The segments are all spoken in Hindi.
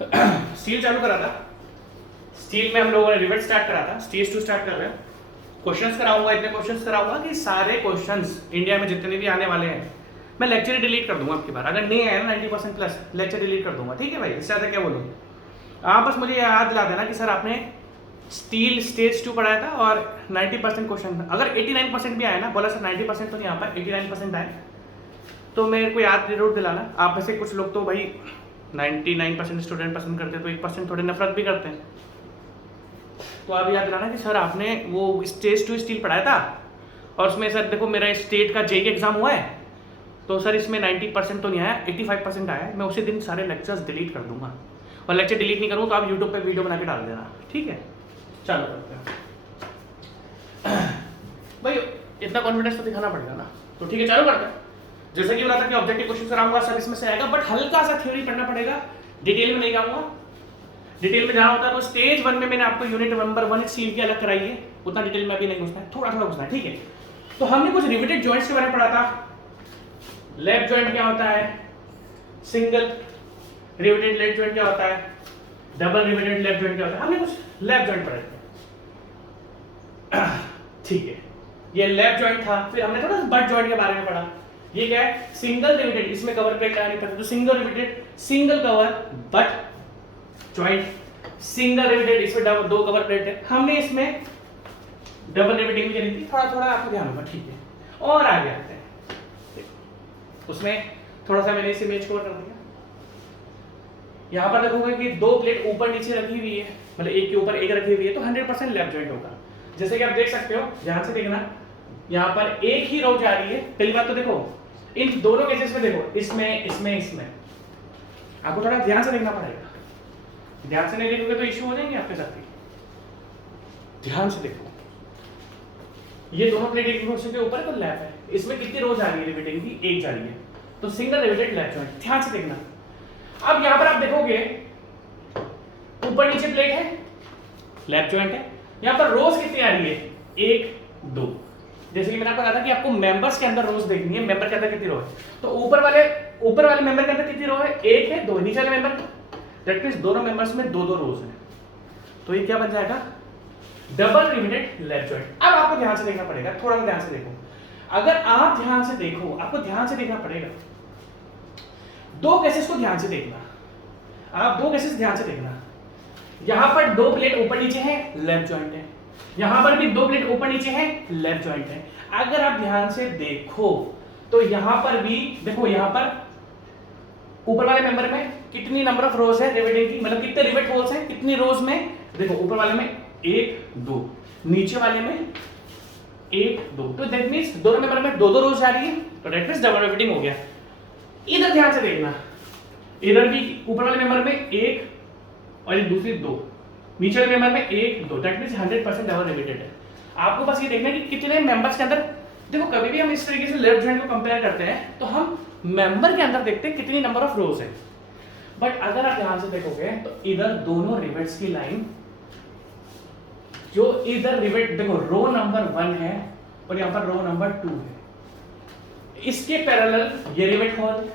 स्टील चालू करा था, स्टील में हम लोगों ने रिवेट स्टार्ट करा था, स्टेज 2 स्टार्ट कर रहे हैं। क्वेश्चंस कराऊंगा, इतने क्वेश्चंस कराऊंगा कि सारे क्वेश्चंस इंडिया में जितने भी आने वाले हैं मैं लेक्चर ही डिलीट कर दूंगा आपकी बार। अगर नहीं आया ना 90% प्लस लेक्चर डिलीट कर दूंगा, ठीक है भाई, इससे ज़्यादा क्या बोलूँ। आप बस मुझे याद दिला देना कि सर आपने स्टील स्टेज 2 पढ़ाया था और 90% क्वेश्चन, अगर 89% भी आया ना, बोला सर 90% तो नहीं आ पाए, 89% आए तो मेरे को याद जरूर दिलाना। आप में से कुछ लोग तो भाई 99% स्टूडेंट पसंद करते हैं, तो 1% थोड़े नफरत भी करते हैं। तो आप याद दिलाना कि सर आपने वो स्टेज 2 स्टील पढ़ाया था और उसमें सर देखो मेरा स्टेट का जेईई एग्जाम हुआ है, तो सर इसमें 90% तो नहीं आया, 85% आया है। मैं उसी दिन सारे लेक्चर्स डिलीट कर दूंगा, और लेक्चर डिलीट नहीं करूँ तो आप यूट्यूब पे वीडियो बना के डाल देना, ठीक है। चलो करते हैं भाई, इतना कॉन्फिडेंस तो दिखाना पड़ेगा ना, तो ठीक है चालू करते हैं। जैसे कि बोला था कि ऑब्जेक्टिव क्वेश्चन कराऊंगा, सब इसमें से आएगा, बट हल्का सा थ्योरी पढ़ना पड़ेगा, डिटेल में नहीं जाऊंगा। डिटेल में जाना होता है तो स्टेज 1 में मैंने आपको यूनिट नंबर 1 स्टील की अलग कराई है, उतना डिटेल में अभी नहीं घुसना है, थोड़ा थोड़ा घुसना है, ठीक है। तो हमने कुछ रिवेटेड जॉइंट्स के बारे में पढ़ा था। लेफ्ट जॉइंट क्या होता है, सिंगल रिवेटेड लेफ्ट जॉइंट क्या होता है, डबल रिवेटेड लेफ्ट जॉइंट क्या होता है, हमने कुछ लेफ्ट जॉइंट पढ़े थे, ठीक है। ये लेफ्ट जॉइंट था। फिर हमने थोड़ा सा बट जॉइंट के बारे में पढ़ा। ये क्या है, सिंगल रिवेटेड, इसमें कवर प्लेट लगानी पड़ती है, तो single riveted, single cover butt joint. Single riveted, इसमें दो कवर प्लेट है, हमने इसमें डबल रिवेटिंग भी करी थी, थोड़ा थोड़ा आपको ध्यान होगा, ठीक है। और आगे आते हैं, उसमें थोड़ा सा मैंने इस इमेज को कर दिया। यहां पर देखोगे कि दो प्लेट ऊपर नीचे रखी हुई है, मतलब एक के ऊपर एक रखी हुई है, तो 100% लेफ्ट जॉइंट होगा। जैसे कि आप देख सकते हो, ध्यान से देखना, यहाँ पर एक ही रो जा रही है। पहली बात तो देखो, इन दोनों केसेस में देखो, इसमें इसमें इसमें आपको थोड़ा ध्यान से देखना पड़ेगा। ध्यान से नहीं देखोगे तो इश्यू हो जाएंगे आपके साथ ही। ध्यान से देखो, ये दोनों प्लेट एक दूसरे के ऊपर है तो लेफ्ट है। इसमें कितनी रो जा रही है रिवेटिंग की, एक जा रही है, तो सिंगल रिवेटेड लेफ्ट जॉइंट। ध्यान से देखना। अब यहां पर आप देखोगे ऊपर नीचे प्लेट है, लेफ्ट जॉइंट है। यहां पर रोज कितनी आ रही है, एक दो। जैसे कि मैंने आपको कहा था कि आपको मेंबर्स के अंदर रोज देखनी है, मेंबर के अंदर कितनी रो है, तो ऊपर वाले मेंबर के अंदर कितनी रो है, एक है, दो। नीचे वाले मेंबर, दैट मींस दोनों मेंबर्स में दो दो रोज है, तो ये क्या बन जाएगा, डबल रिवेटेड लेफ्ट जॉइंट। अब आपको ध्यान से देखना पड़ेगा, थोड़ा सा ध्यान से देखो। अगर आप ध्यान से देखो, आपको ध्यान से देखना पड़ेगा, दो केसेस को ध्यान से देखना, आप दो केसेस ध्यान से देखना। यहां पर दो प्लेट ऊपर नीचे है, लेफ्ट जॉइंट है। यहां पर भी दो प्लेट ऊपर नीचे है, लेफ्ट जॉइंट है। अगर आप ध्यान से देखो तो यहां पर भी देखो, यहां पर ऊपर वाले मेंबर में कितनी नंबर ऑफ रोज है रिवेटिंग की, मतलब कितने रिवेट होल्स हैं, कितनी रोज में, देखो ऊपर वाले में एक दो, नीचे वाले में एक दो, तो दैट मींस दोनों मेंबर में दो दो रोज जा रही है, तो दैट मींस डबल रिवेटिंग हो गया। इधर ध्यान से देखना, इधर भी ऊपर वाले मेंबर में एक और एक दूसरी दो, नीचे वाले मेंबर में एक दो, दैट मींस 100% डबल रिवेटेड है। आपको बस ये देखना है कि कितने मेंबर्स के अंदर, देखो कभी भी हम इस तरीके से लेफ्ट जॉइंट को कंपेयर करते हैं तो हम मेंबर के अंदर देखते हैं कितनी नंबर ऑफ रोज है। बट अगर आप ध्यान से देखोगे तो इधर दोनों रिवेट्स की लाइन, जो इधर रिवेट देखो रो नंबर 1 है और यहां पर रो नंबर 2 है, इसके पैरेलल ये रिवेट होल,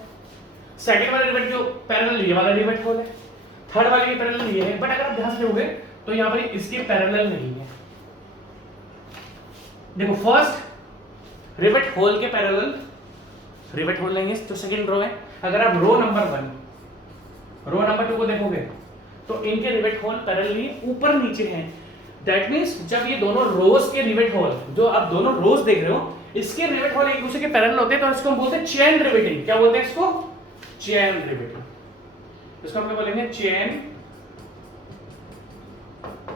सेकंड वाला रिवेट जो पैरेलल ये वाला रिवेट होल है, थर्ड वाले के पैरेलल ये है। बट अगर आप ध्यान से देखोगे तो यहां पर इसके पैरेलल नहीं है। देखो फर्स्ट रिवेट होल के पैरेलल रिवेट होल नहीं है, तो सेकंड रो है। अगर आप रो नंबर 1 रो नंबर 2 को देखोगे तो इनके रिवेट होल पैरेलली ऊपर नीचे हैं। दैट मींस जब ये दोनों रोज के रिवेट होल, जो आप दोनों रोज देख रहे हो, इसके रिवेट होल एक दूसरे के पैरेलल होते हैं, तो इसको हम बोलते हैं चेन रिवेटिंग। क्या बोलते हैं इसको, चेन रिवेटिंग। इसको हम क्या बोलेंगे, चेन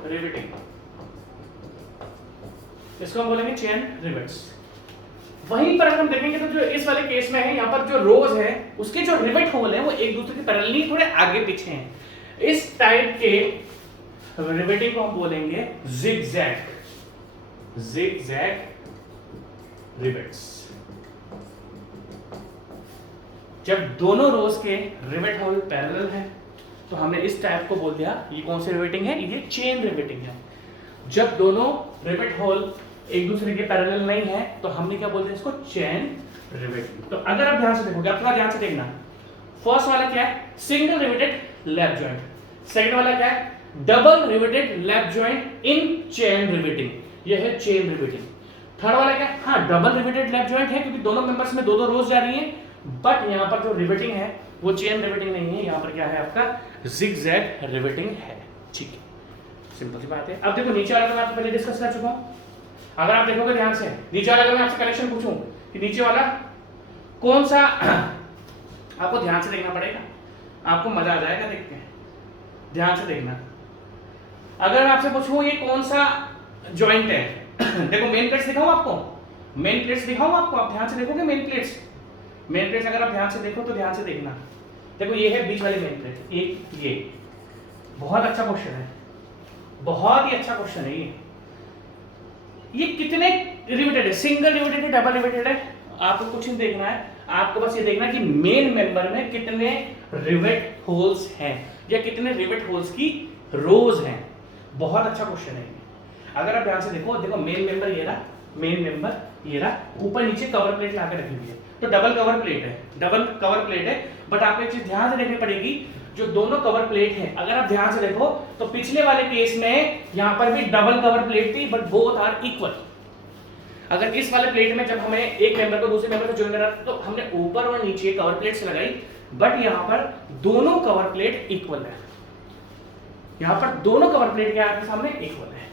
रिवेटिंग। इसको हम बोलेंगे चेन रिवेट्स। वहीं पर अगर हम देखेंगे तो जो इस वाले केस में है, यहां पर जो रोज है उसके जो रिवेट होल है वो एक दूसरे के पैरेलली थोड़े आगे पीछे हैं। इस टाइप के रिवेटिंग को हम बोलेंगे जिगजैग, जिगजैग रिवेट्स। जब दोनों रोज के रिवेट होल पैरेलल हैं तो हमने इस टाइप को बोल दिया, ये कौन सी रिवेटिंग है, ये चेन रिवेटिंग है। जब दोनों रिवेट होल एक दूसरे के पैरेलल नहीं है तो हमने क्या बोलते हैं इसको, चेन रिवेटिंग। तो अगर आप ध्यान से देखोगे, अपना ध्यान से देखना, फर्स्ट वाला क्या है, single riveted left joint. Second वाला क्या है, double riveted lap joint in chain riveting, ये है चेन रिवेटिंग। थर्ड वाला क्या है, हाँ डबल रिवेटेड लैप जॉइंट है क्योंकि दोनों मेंबर्स में दो दो रोज जा रही है, बट यहाँ पर जो रिवेटिंग है वो चेन रिवेटिंग नहीं है, यहाँ पर क्या है आपका जिगजैग रिवेटिंग है। ठीक है, सिंपल सी बात है। अब देखो नीचे वाला तो मैं आपसे पहले डिस्कस कर चुका हूँ। अगर आप देखोगे ध्यान से, नीचे वाला अगर मैं आपसे कलेक्शन पूछूं कि नीचे वाला कौन सा, आपको ध्यान से देखना पड़ेगा, आपको मजा आ जाएगा देख के, ध्यान से देखना। अगर मैं आपसे पूछूं ये कौन सा जॉइंट है, देखो मेन प्लेट्स दिखाऊं आपको, मेन प्लेट्स दिखाऊं आपको, आप ध्यान से देखोगे मेन प्लेट्स, मेन प्लेट्स अगर आप ध्यान से देखो तो ध्यान से देखना। देखो ये है बीच वाली मेन प्लेट, एक ये, बहुत अच्छा क्वेश्चन है, बहुत ही अच्छा क्वेश्चन है ये कितने रिवेटेड है, सिंगल रिवेटेड है, डबल रिवेटेड है, आपको कुछ नहीं देखना है, आपको बस ये देखना कि मेन मेंबर में कितने रिवेट होल्स हैं या कितने रिवेट होल्स की रोज हैं। बहुत अच्छा क्वेश्चन है ये। अगर आप ध्यान से देखो, देखो मेन मेंबर ये रहा, मेन मेंबर ये रहा, ऊपर नीचे कवर प्लेट लाकर रखी हुई है, तो डबल कवर प्लेट है, डबल कवर प्लेट है। बट आपको एक चीज ध्यान से देखनी पड़ेगी, जो दोनों कवर प्लेट है, अगर आप ध्यान से देखो तो पिछले वाले केस में यहां पर भी डबल कवर प्लेट थी, बट बोथ आर इक्वल। अगर इस वाले प्लेट में जब हमें एक मेंबर को दूसरे मेंबर से ज्वाइन करना तो हमने ऊपर और नीचे कवर प्लेट्स लगाई, बट यहां पर दोनों कवर प्लेट इक्वल है, यहां पर दोनों कवर प्लेट के आपके सामने इक्वल है।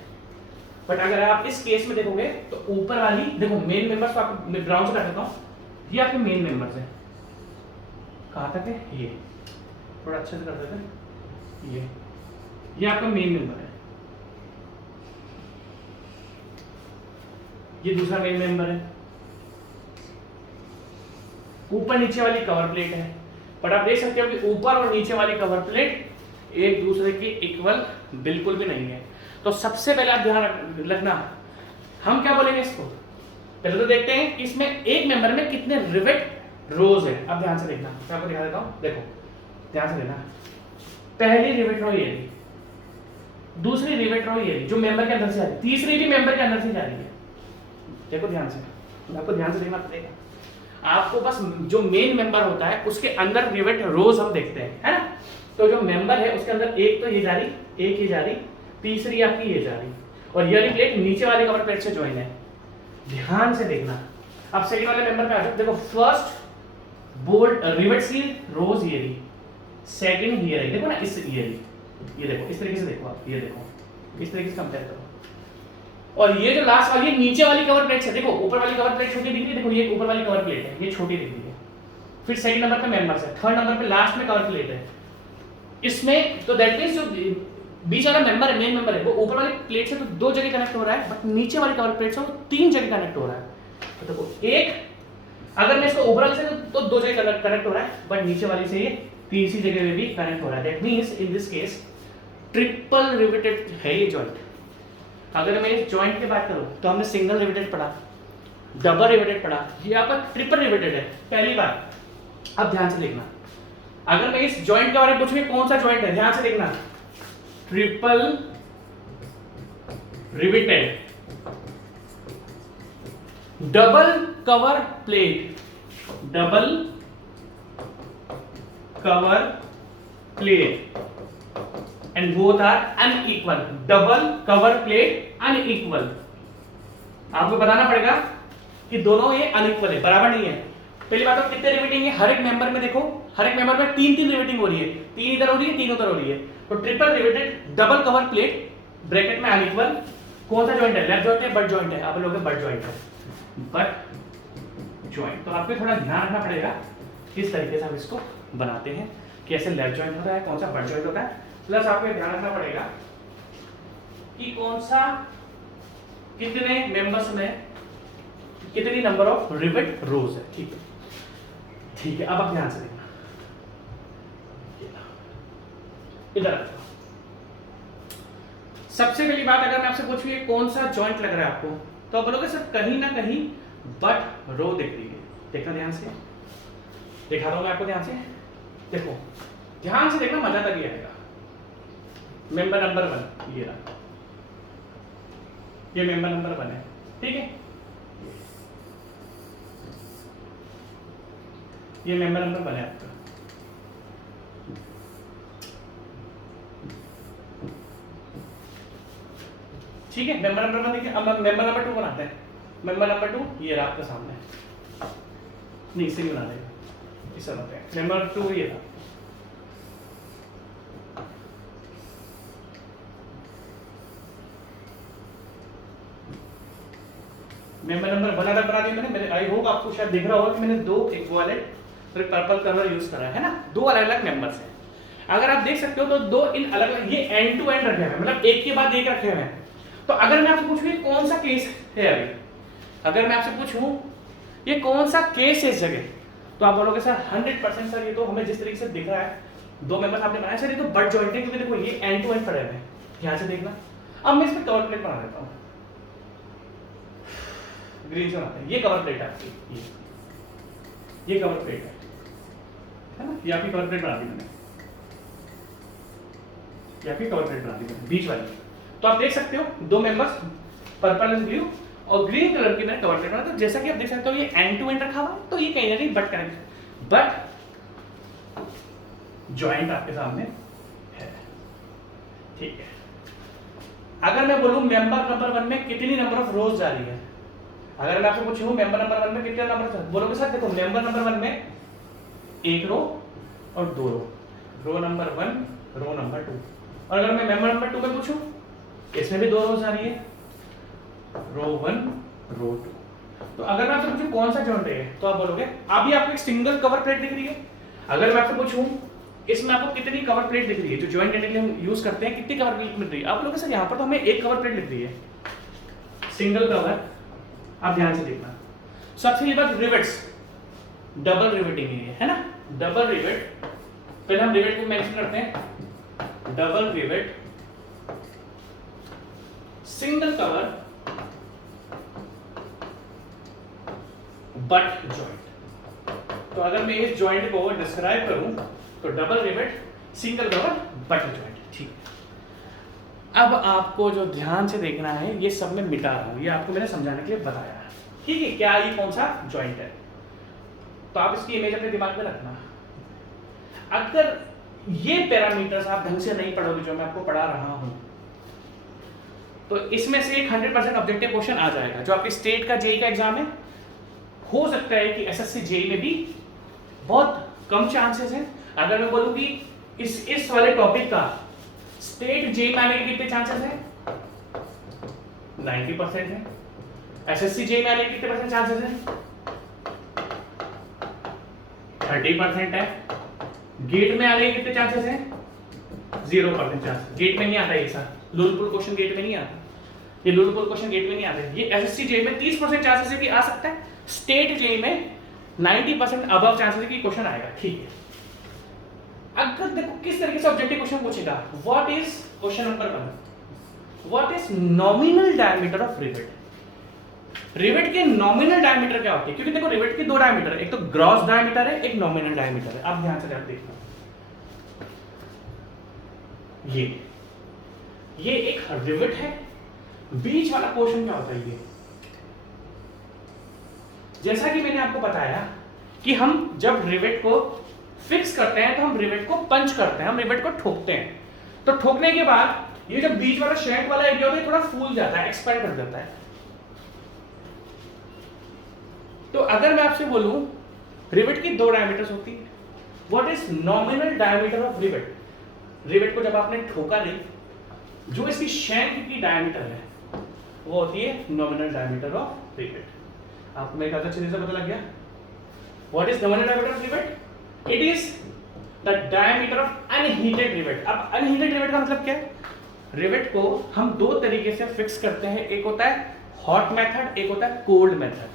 बट अगर आप इस केस में देखोगे तो ऊपर वाली, देखो मेन मेंबर्स, आपको ब्राउन से कर देता हूं, ये आपके मेन मेंबर्स है, कहां तक है, ये थोड़ा अच्छे से कर देते हैं, ये आपका मेन मेंबर है, ये दूसरा मेन मेंबर है, ऊपर नीचे वाली कवर प्लेट है। बट आप देख सकते हो कि ऊपर और नीचे वाली कवर प्लेट एक दूसरे के इक्वल बिल्कुल भी नहीं है। तो सबसे पहले आप ध्यान रखना, हम क्या बोलेंगे इसको, पहले तो देखते हैं कि इसमें एक मेंबर में कितने रिवेट रोज है। अब ध्यान से देखना, मैं आपको दिखा देता हूं, देखो ध्यान से देखना, पहली रिवेट रो ये रही, दूसरी रिवेट रो ये रही जो मेंबर के अंदर से आ रही, तीसरी भी मेंबर के अंदर से जा रही है। देखो ध्यान से, आपको ध्यान से देखना पड़ेगा, आपको बस जो मेन मेंबर होता है उसके अंदर रिवेट रोज हम देखते हैं, है ना। तो जो मेंबर है उसके अंदर एक तो ये जा रही, एक ये जा रही, तीसरी आपकी ये जा रही, और ये वाली प्लेट नीचे वाले कवर प्लेट से ज्वाइन है। ध्यान से देखना। अब सेकंड वाले मेंबर पे आ जाओ, देखो फर्स्ट बोल्ट रिवेट्स की रोज ये रही, सेकंड ये रही, देखो ना इस ये रही, ये देखो इस तरीके से देखो आप, ये देखो इस तरीके से कंपेयर करो। और ये जो लास्ट वाली नीचे वाली कवर प्लेट है, देखो ऊपर वाली कवर प्लेट छोटी दिख रही है, देखो ये ऊपर वाली कवर प्लेट है, ये छोटी दिख रही है। फिर सेकंड नंबर पे मेंबर्स है, थर्ड नंबर पे लास्ट में कवर प्लेट है। इसमें तो दैट मींस जो बीच वाला मेंबर है, मेन मेंबर है, वो ऊपर वाली प्लेट से तो दो जगह कनेक्ट हो रहा है, बट नीचे वाली कवर प्लेट से वो तीन जगह कनेक्ट हो रहा है। तो देखो एक, अगर मैं इसको ऊपर वाले से तो दो जगह कनेक्ट हो रहा है, बट नीचे वाली से ये तीसरी जगह में भी कनेक्ट हो रहा है। That means in this case triple riveted है ये जॉइंट। अगर मैं इस जॉइंट की बात करूं तो हमने सिंगल रिवेटेड पढ़ा, डबल रिवेटेड पढ़ा, ये आपका ट्रिपल रिवेटेड है पहली बार। अब ध्यान से देखना, अगर मैं इस जॉइंट के बारे में पूछूं कौन सा जॉइंट है, ध्यान से देखना, triple riveted double cover plate, double cover plate and both are unequal, double cover plate unequal. आपको बताना पड़ेगा कि दोनों ये अनइक्वल है, बराबर नहीं है। पहली बात तो कितने रिवेटिंग है, हर एक मेंबर में देखो, हर एक मेंबर में तीन तीन रिवेटिंग हो रही है, तीन इधर हो रही है, तीन उधर हो रही है। तो triple riveted double cover plate bracket में अनइक्वल, कौन सा जॉइंट है, लेफ्ट जॉइंट है, बट जॉइंट है, आप लोग बट जॉइंट है, बट जॉइंट। तो आपको थोड़ा ध्यान रखना पड़ेगा किस तरीके से हम इसको बनाते हैं, कैसे लेफ्ट जॉइंट होता है, कौन सा बट जॉइंट होता है। प्लस आपको ध्यान रखना पड़ेगा कि कौन सा कितने मेंबर्स में कितनी नंबर ऑफ रिवेट रोज है। ठीक है, ठीक है। अब आप ध्यान से देखना, इधर सबसे पहली बात, अगर मैं आपसे पूछूं ये कौन सा जॉइंट लग रहा है आपको, तो आप बोलोगे सर कहीं ना कहीं बट रो दिख रही है। देखना ध्यान से, दिखा रहा हूं मैं आपको ध्यान से, देखो ध्यान से देखना, मजा तभी आएगा। मेंबर नंबर 1 ये रहा, ये मेंबर नंबर 1 है, ठीक है, ये मेंबर नंबर 1 है आपका। ठीक है, मेंबर नंबर 1 देखिए। अब मेंबर नंबर 2 बनाते हैं। मेंबर नंबर 2 ये रहा आपके सामने, नहीं इसे बना देंगे, इसे बनाते हैं। मेंबर 2 ये था, मेंबर नंबर 1 अलग बना दिया मैंने। आई होप आपको शायद दिख रहा होगा कि मैंने दो एक वॉलेट और एक पर्पल कलर यूज करा है ना, दो अलग अलग मेंबर्स हैं। अगर आप देख सकते हो तो दो इन अलग अलग, ये एंड टू एंड रखे हुए हैं, मतलब एक के बाद एक रखे हुए हैं। तो अगर मैं आपसे पूछूं ये कौन सा केस है, अभी अगर मैं आपसे पूछूं ये कौन सा केस है इस जगह, तो आप बोलोगे सर 100% सर ये तो हमें जिस तरीके से दिख रहा है, दो मेंबर्स आपने बनाया सर ये तो बट जॉइंट है, क्योंकि देखो ये एंड टू एंड पड़े हुए हैं, ध्यान से देखना। अब मैं इसमें कवर प्लेट बना देता हूँ, ग्रीन से बनाते हैं। ये कवर प्लेट है आपकी, ये कवर प्लेट है ना, ये आपकी कवर प्लेट बना दी मैंने, ये आपकी कवर प्लेट बना दी मैंने बीच वाली। तो आप देख सकते हो दो मेंबर्स पर्पल एंड ब्लू और ग्रीन कलर की मैंने कवर प्लेट बना। तो जैसा कि आप देख सकते हो ये एंड टू एंड रखा हुआ है, तो ये कहीं ना कहीं बट कनेक्ट, बट जॉइंट आपके सामने है, ठीक है। अगर मैं बोलूं मेंबर नंबर 1 में कितनी नंबर ऑफ रोज जा रही है, अगर मैं आपसे पूछूं मेंबर नंबर 1 में कितने नंबर, बोलोगे सर देखो मेंबर नंबर 1 में एक रो और दो रो नंबर 1 रो नंबर 2। और अगर मैं मेंबर नंबर 2 में पूछूं, इसमें भी दो रोज आ रही है, रो 1 रो 2। तो अगर मैं आपसे पूछूं कौन सा जॉइंट है, तो आप बोलोगे अभी आपको एक सिंगल कवर प्लेट दिख रही है। अगर मैं आपसे पूछूं इसमें आपको कितनी कवर प्लेट दिख रही है, जो जॉइंट करने के लिए हम यूज करते हैं, कितनी कवर प्लेट मिल रही है, आप बोलोगे सर यहाँ पर तो हमें एक कवर प्लेट दिख रही है, सिंगल कवर। आप ध्यान से देखना, सबसे ये बात रिवेट्स, डबल रिवेटिंग है ना, डबल रिवेट। पहले हम रिवेट को मेंशन करते हैं, double rivet, single cover, butt joint. तो अगर मैं इस जॉइंट को डिस्क्राइब करूं तो double rivet, single cover, butt joint, ठीक। अब आपको जो ध्यान से देखना है, ये सब मैं मिटा रहा हूं, ये आपको मैंने समझाने के लिए बताया, ठीक है, क्या ये कौन सा जॉइंट है। तो आप इसकी इमेज अपने दिमाग में रखना। अगर ये पैरामीटर्स आप ढंग से नहीं पढ़ोगे जो मैं आपको पढ़ा रहा हूं, तो इसमें से एक 100% ऑब्जेक्टिव क्वेश्चन आ जाएगा, जो आपके स्टेट का जेईई का एग्जाम है। हो सकता है कि एसएससी जेईई में भी बहुत कम चांसेस हैं। अगर मैं बोलूं कि इस वाले टॉपिक का स्टेट जेईई में आने के कितने चांसेस हैं, 90% है। एसएससी जेईई में आने के कितने परसेंट चांसेस हैं, 30% है। गेट में आने के कितने चांसेस हैं, 0% चांस। गेट में नहीं आता ये सर, लुलपुल क्वेश्चन गेट में नहीं आता, ये लुलपुल क्वेश्चन गेट में नहीं आता। ये एसएससी जेईई में 30% चांसेस है कि आ सकता है, स्टेट जेईई में 90% अबव चांसेस है कि क्वेश्चन आएगा, ठीक है। अगर देखो किस तरीके से ऑब्जेक्टिव क्वेश्चन पूछेगा, what is question number 1, what is nominal diameter of rivet. Rivet के नॉमिनल डायमीटर क्या होती है, क्योंकि देखो रिवेट के दो डायमीटर है, एक तो ग्रॉस डायमीटर है, एक नॉमिनल डायमीटर है। आप ध्यान से देखना, ये एक रिवेट है, बीच वाला पोर्शन क्या होता है, ये जैसा कि मैंने आपको बताया कि हम जब रिवेट को फिक्स करते हैं तो हम रिवेट को पंच करते हैं, हम रिवेट को ठोकते हैं। तो ठोकने के बाद ये जो बीच वाला शैंक वाला एरिया होता है थोड़ा फूल जाता है, एक्सपेंड कर देता है। तो अगर मैं आपसे बोलूं रिवेट की दो डायमीटर्स होती है, what is nominal diameter of rivet. Rivet को जब आपने ठोका नहीं, जो इसकी शैंक की डायमीटर है वो होती है नॉमिनल डायमीटर ऑफ रिवेट। आपको मेरे ख्याल से अच्छे से पता लग गया। What is nominal diameter of rivet, it is the diameter of unheated rivet. अब अनहीटेड रिवेट का मतलब क्या है, रिवेट को हम दो तरीके से फिक्स करते हैं, एक होता है हॉट मेथड, एक होता है कोल्ड मेथड।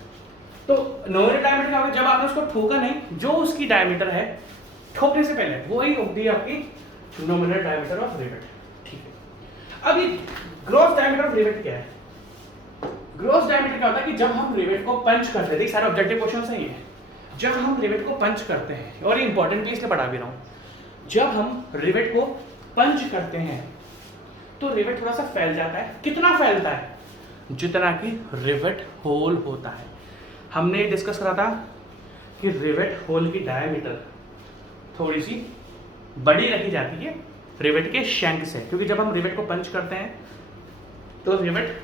तो नॉमिनल डायमीटर क्या होगा, जब आपने उसको ठोका नहीं, जो उसकी डायमीटर है ठोकने से पहले वही होती है आपकी नॉमिनल डायमीटर ऑफ रिवेट, ठीक है। अब ये ग्रॉस डायमीटर ऑफ रिवेट क्या है, ग्रॉस डायमीटर क्या होता है कि जब हम रिवेट को पंच करते हैं, सारे ऑब्जेक्टिव क्वेश्चन सही है, जब हम रिवेट को पंच करते हैं, और ये इंपॉर्टेंट है इसलिए पढ़ा भी रहा हूं, जब हम रिवेट को पंच करते हैं तो रिवेट थोड़ा सा फैल जाता है। कितना फैलता है, जितना कि रिवेट होल होता है। हमने डिस्कस करा था कि रिवेट होल की डायमीटर थोड़ी सी बड़ी रखी जाती है रिवेट के शैंक से, क्योंकि जब हम रिवेट को पंच करते हैं तो रिवेट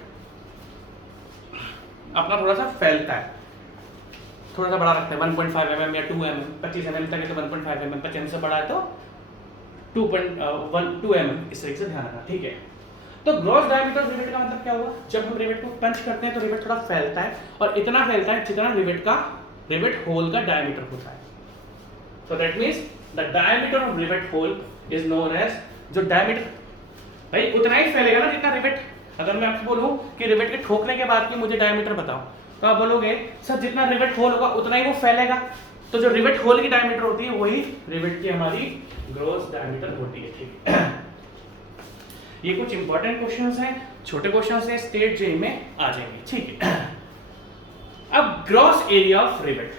अपना थोड़ा सा फैलता है, थोड़ा सा बड़ा रखते हैं 1.5 mm या 2 mm, 25 mm तक है तो 1.5 mm, 25 mm से बड़ा है तो 2 mm, इस तरीके से ध्यान रखना, ठीक है। तो ग्रॉस डायमीटर ऑफ रिवेट का मतलब क्या हुआ, जब हम रिवेट को पंच करते हैं तो रिवेट थोड़ा फैलता है और इतना फैलता है जितना रिवेट होल का डायमीटर होता है। So that means the diameter of rivet hole is known as, जो डायमीटर भाई उतना ही फैलेगा ना जितना रिवेट, अगर मैं आपको बोलूं कि रिवेट के ठोकने के बाद की मुझे डायमीटर बताओ तो आप बोलोगे सर जितना रिवेट होल होगा उतना ही वो फैलेगा, तो जो रिवेट होल की डायमीटर होती है वही रिवेट की हमारी ग्रॉस डायमीटर होती है, ठीक है। ये कुछ इंपॉर्टेंट क्वेश्चंस हैं, छोटे क्वेश्चंस हैं, स्टेट जेई में आ जाएंगे, ठीक है। अब ग्रॉस एरिया ऑफ रिवेट,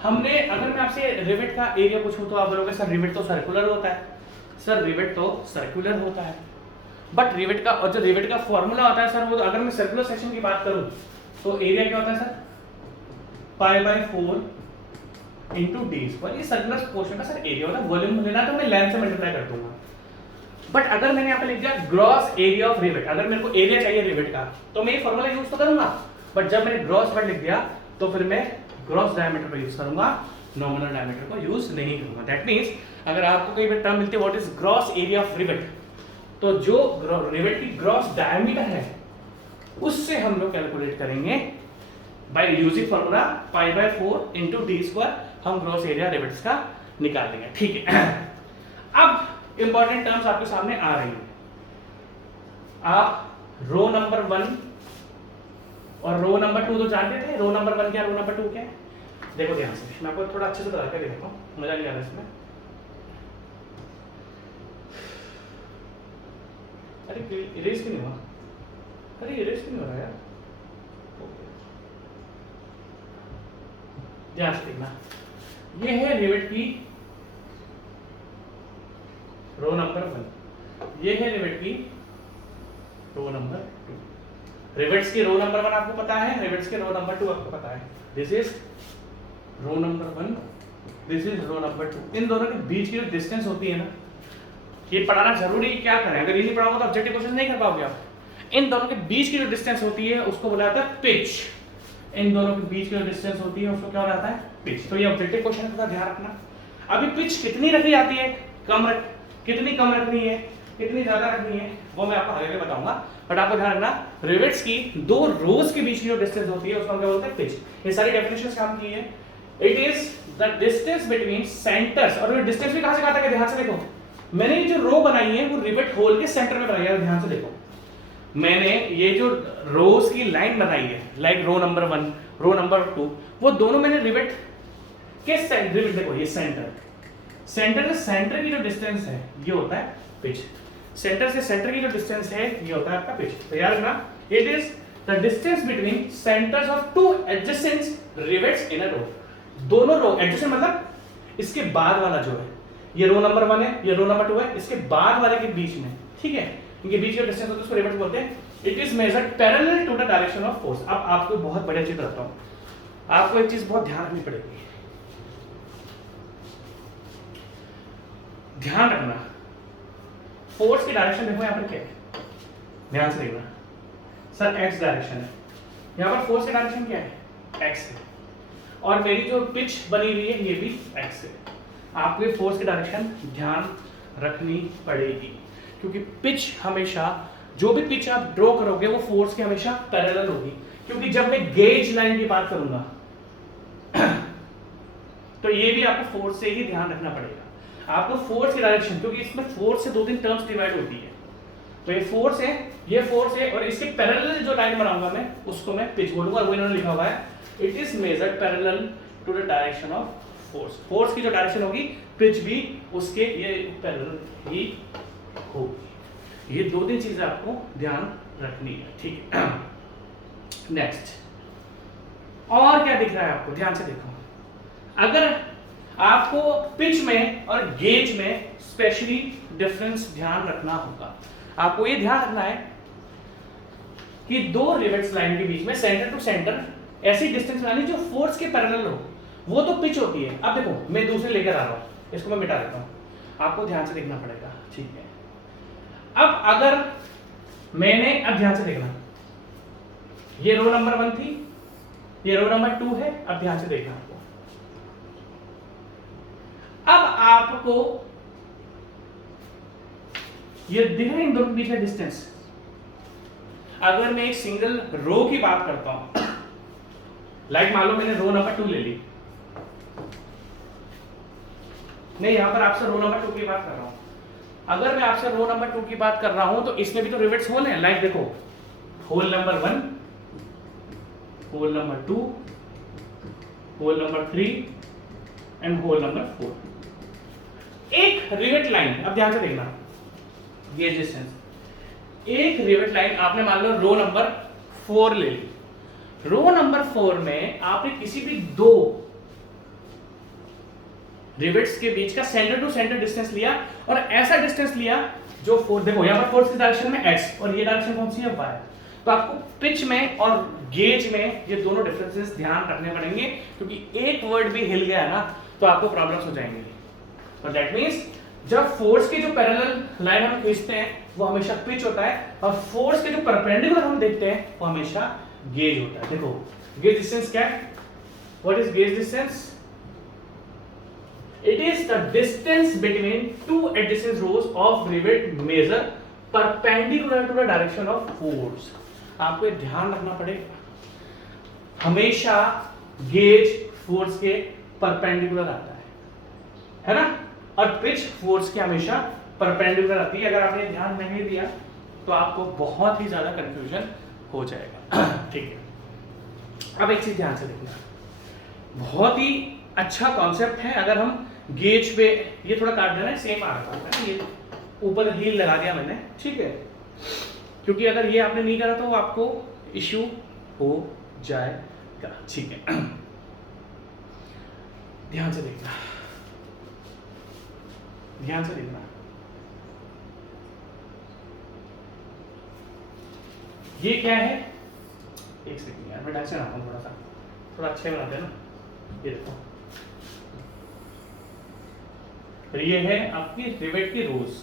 हमने अगर मैं आपसे रिवेट का एरिया पूछूं तो आप बोलोगे सर रिवेट तो सर्कुलर होता है, सर रिवेट तो सर्कुलर होता है, बट रिवेट का और जो रिवेट का फॉर्मूला होता है सर वो, अगर मैं सर्कुलर सेक्शन की बात करूं तो एरिया क्या होता है सर, π/4 इंटू डी स्क्वायर, ये सर्कुलर पोर्शन का सर एरिया होता है, वॉल्यूम लेना तो मैं लेंथ से मल्टीप्लाई कर दूंगा। बट अगर मैंने यहाँ पे लिख दिया ग्रॉस एरिया ऑफ रिवेट, अगर मेरे को एरिया चाहिए रिवेट का तो मैं ये फॉर्मूला यूज तो करूंगा, बट जब मैंने ग्रॉस वर्ड लिख दिया तो फिर मैं ग्रॉस डायमीटर को यूज करूंगा, नॉमिनल डायमीटर को यूज नहीं करूंगा। दैट मींस अगर आपको कोई भी टर्म मिलती है what is gross area of rivet, तो जो रिवेट की ग्रॉस डायमीटर है उससे हम लोग कैलकुलेट करेंगे by using formula π/4 into d square, हम ग्रॉस एरिया रिवेट्स का निकाल देंगे, ठीक है। अब इंपॉर्टेंट टर्म्स आपके सामने आ रही हैं, आप रो नंबर 1 और रो नंबर 2 तो जानते थे, रो नंबर 1 क्या, रो नंबर 2 क्या है, देखो ध्यान से, मैं आपको थोड़ा अच्छे से बता के देखता हूँ, मजा नहीं आ रहा इसमें। अरे इरेज क्यों नहीं हुआ, अरे इरेज क्यों नहीं हो रहा यार, ध्यान से देखना, ये है रिवेट की रो नंबर 1, ये है रिवेट की रो नंबर 2। रिवेट्स की रो नंबर 1 आपको पता है, रिवेट्स के रो नंबर 2 आपको पता है, this is row number 1, this is row number 2। इन दोनों के बीच की जो डिस्टेंस होती है ना, ये पढ़ाना जरूरी है, क्या करें, अगर ये नहीं पढ़ाओगे तो ऑब्जेक्टिव क्वेश्चन नहीं कर पाओगे आप। इन दोनों के बीच की जो डिस्टेंस होती है उसको बोला जाता है पिच, इन दोनों के बीच की जो डिस्टेंस होती है उसको क्या बोला जाता है, पिच। तो ये ऑब्जेक्टिव क्वेश्चन का ध्यान रखना। अभी पिच कितनी रखी जाती है, कितनी कम रखनी है, कितनी ज्यादा रखनी है, वो मैं आपको आगे बताऊंगा, बट आपको ध्यान रखना रिवेट्स की दो रोज के बीच की जो डिस्टेंस होती है उसको हम क्या बोलते हैं, पिच। ये सारी डेफिनेशंस काम की है, it is the distance between centres, और ये डिस्टेंस भी कहां से कहां तक है, ध्यान से देखो, मैंने ये जो रो बनाई है वो रिवेट होल के सेंटर में बनाई है, ध्यान से देखो, मैंने ये जो रोज की लाइन बनाई है, like row number 1, row number 2, वो दोनों मैंने रिवेट के सेंटर, रिवेट देखो ये सेंटर से सेंटर की जो डिस्टेंस है ये होता है पिच, सेंटर से सेंटर की जो डिस्टेंस है ये होता है आपका पिच। तो याद रखना, it is the distance between centres of two adjacent rivets in a row. दोनों रो, एडजेसेंट मतलब इसके बाद वाला जो है, ये रो नंबर 1 है, ये रो नंबर 2 है, इसके बाद वाले के बीच में, ठीक है, इनके बीच का डिस्टेंस होता है उसको रिवेट्स बोलते हैं। It is measured parallel to the direction of force. अब आपको बहुत बढ़िया चीज बताता हूं, आपको एक चीज बहुत ध्यान रखनी पड़ेगी, ध्यान रखना, फोर्स की डायरेक्शन देखो यहाँ पर क्या है, ध्यान से देखना, सर एक्स डायरेक्शन है, यहाँ पर फोर्स की डायरेक्शन क्या है, एक्स है, और मेरी जो पिच बनी हुई है ये भी एक्स है। आपको फोर्स की डायरेक्शन ध्यान रखनी पड़ेगी, क्योंकि पिच हमेशा, जो भी पिच आप ड्रॉ करोगे वो फोर्स के हमेशा पैरेलल होगी, क्योंकि जब मैं गेज लाइन की बात करूंगा तो ये भी आपको फोर्स से ही ध्यान रखना पड़ेगा। आपको फोर्स की डायरेक्शन, क्योंकि इसमें फोर्स से 2-3 टर्म्स डिवाइड होती है, तो ये फोर्स है, ये फोर्स है, और इसके पैरेलल जो लाइन बनाऊंगा मैं उसको मैं पिच बोलूंगा, और वो इन्होंने लिखा हुआ है it is measured parallel to the direction of force. Force की जो डायरेक्शन होगी पिच भी उसके ये पैरेलल ही होगी। ये 2-3 चीजें आपको ध्यान रखनी है, ठीक है। नेक्स्ट, और क्या दिख रहा है आपको, ध्यान से देखो, अगर आपको पिच में और गेज में स्पेशली डिफरेंस ध्यान रखना होगा, आपको ये ध्यान रखना है कि दो रिवेट्स लाइन के बीच में सेंटर टू सेंटर ऐसी डिस्टेंस बनानी जो फोर्स के पैरेलल हो, वो तो पिच होती है। अब देखो मैं दूसरे लेकर आ रहा हूं, इसको मैं मिटा देता हूं, आपको ध्यान से देखना पड़ेगा, ठीक है। अब अगर मैंने, अब ध्यान से देखना, ये रो नंबर 1 थी, ये रो नंबर 2 है। अब ध्यान से देखना आपको, अब आपको ये दिख रहा है इन दोनों के बीच का डिस्टेंस। अगर मैं एक सिंगल रो की बात करता हूं, लाइक मान लो मैंने रो नंबर 2 ले ली, नहीं यहां पर आपसे रो नंबर 2 की बात कर रहा हूं। अगर मैं आपसे रो नंबर 2 की बात कर रहा हूं तो इसमें भी तो रिवेट्स होल हैं, लाइक देखो hole number 1, hole number 2, hole number 3 and hole number 4। एक रिवेट लाइन, अब ध्यान से देखना, ये डिस्टेंस, एक रिवेट लाइन आपने मान लो रो नंबर 4 ले ली। रो नंबर 4 में आपने किसी भी दो रिवेट्स के बीच का सेंटर टू सेंटर डिस्टेंस लिया और ऐसा डिस्टेंस लिया जो देखो यहां पर फोर्स की डायरेक्शन में x और ये डायरेक्शन कौन सी है y। तो आपको पिच में और गेज में ये दोनों डिफरेंसेस ध्यान रखने पड़ेंगे, क्योंकि एक वर्ड भी हिल गया ना तो आपको प्रॉब्लम्स हो जाएंगे। और दैट मींस जब फोर्स की जो पैरेलल लाइन हम खींचते हैं वो हमेशा पिच होता है, और फोर्स के जो परपेंडिकुलर हम देखते हैं वो हमेशा गेज होता है। देखो गेज डिस्टेंस क्या है, what is gauge distance? It is the distance between two adjacent rows of rivet measure perpendicular to the direction of force। आपको ध्यान रखना पड़ेगा, हमेशा गेज फोर्स के परपेंडिकुलर आता है ना, और पिच फोर्स के हमेशा परपेंडिकुलर आती है। अगर आपने ध्यान नहीं दिया तो आपको बहुत ही ज्यादा कंफ्यूजन हो जाएगा, ठीक है। अब एक चीज ध्यान से देखना, बहुत ही अच्छा कॉन्सेप्ट है। अगर हम गेज पे, ये थोड़ा काट देना है, सेम आ रहा है, ये ऊपर हील लगा दिया मैंने, ठीक है, क्योंकि अगर ये आपने नहीं करा तो आपको इश्यू हो जाएगा, ठीक है। ध्यान से देखना, ध्यान से देखना, ये क्या है, एक सेकंड यार मैं ढंग से बनाता हूं, थोड़ा अच्छा ही बनाते हैं ना। ये देखो, ये है आपकी रिवेट की रोज।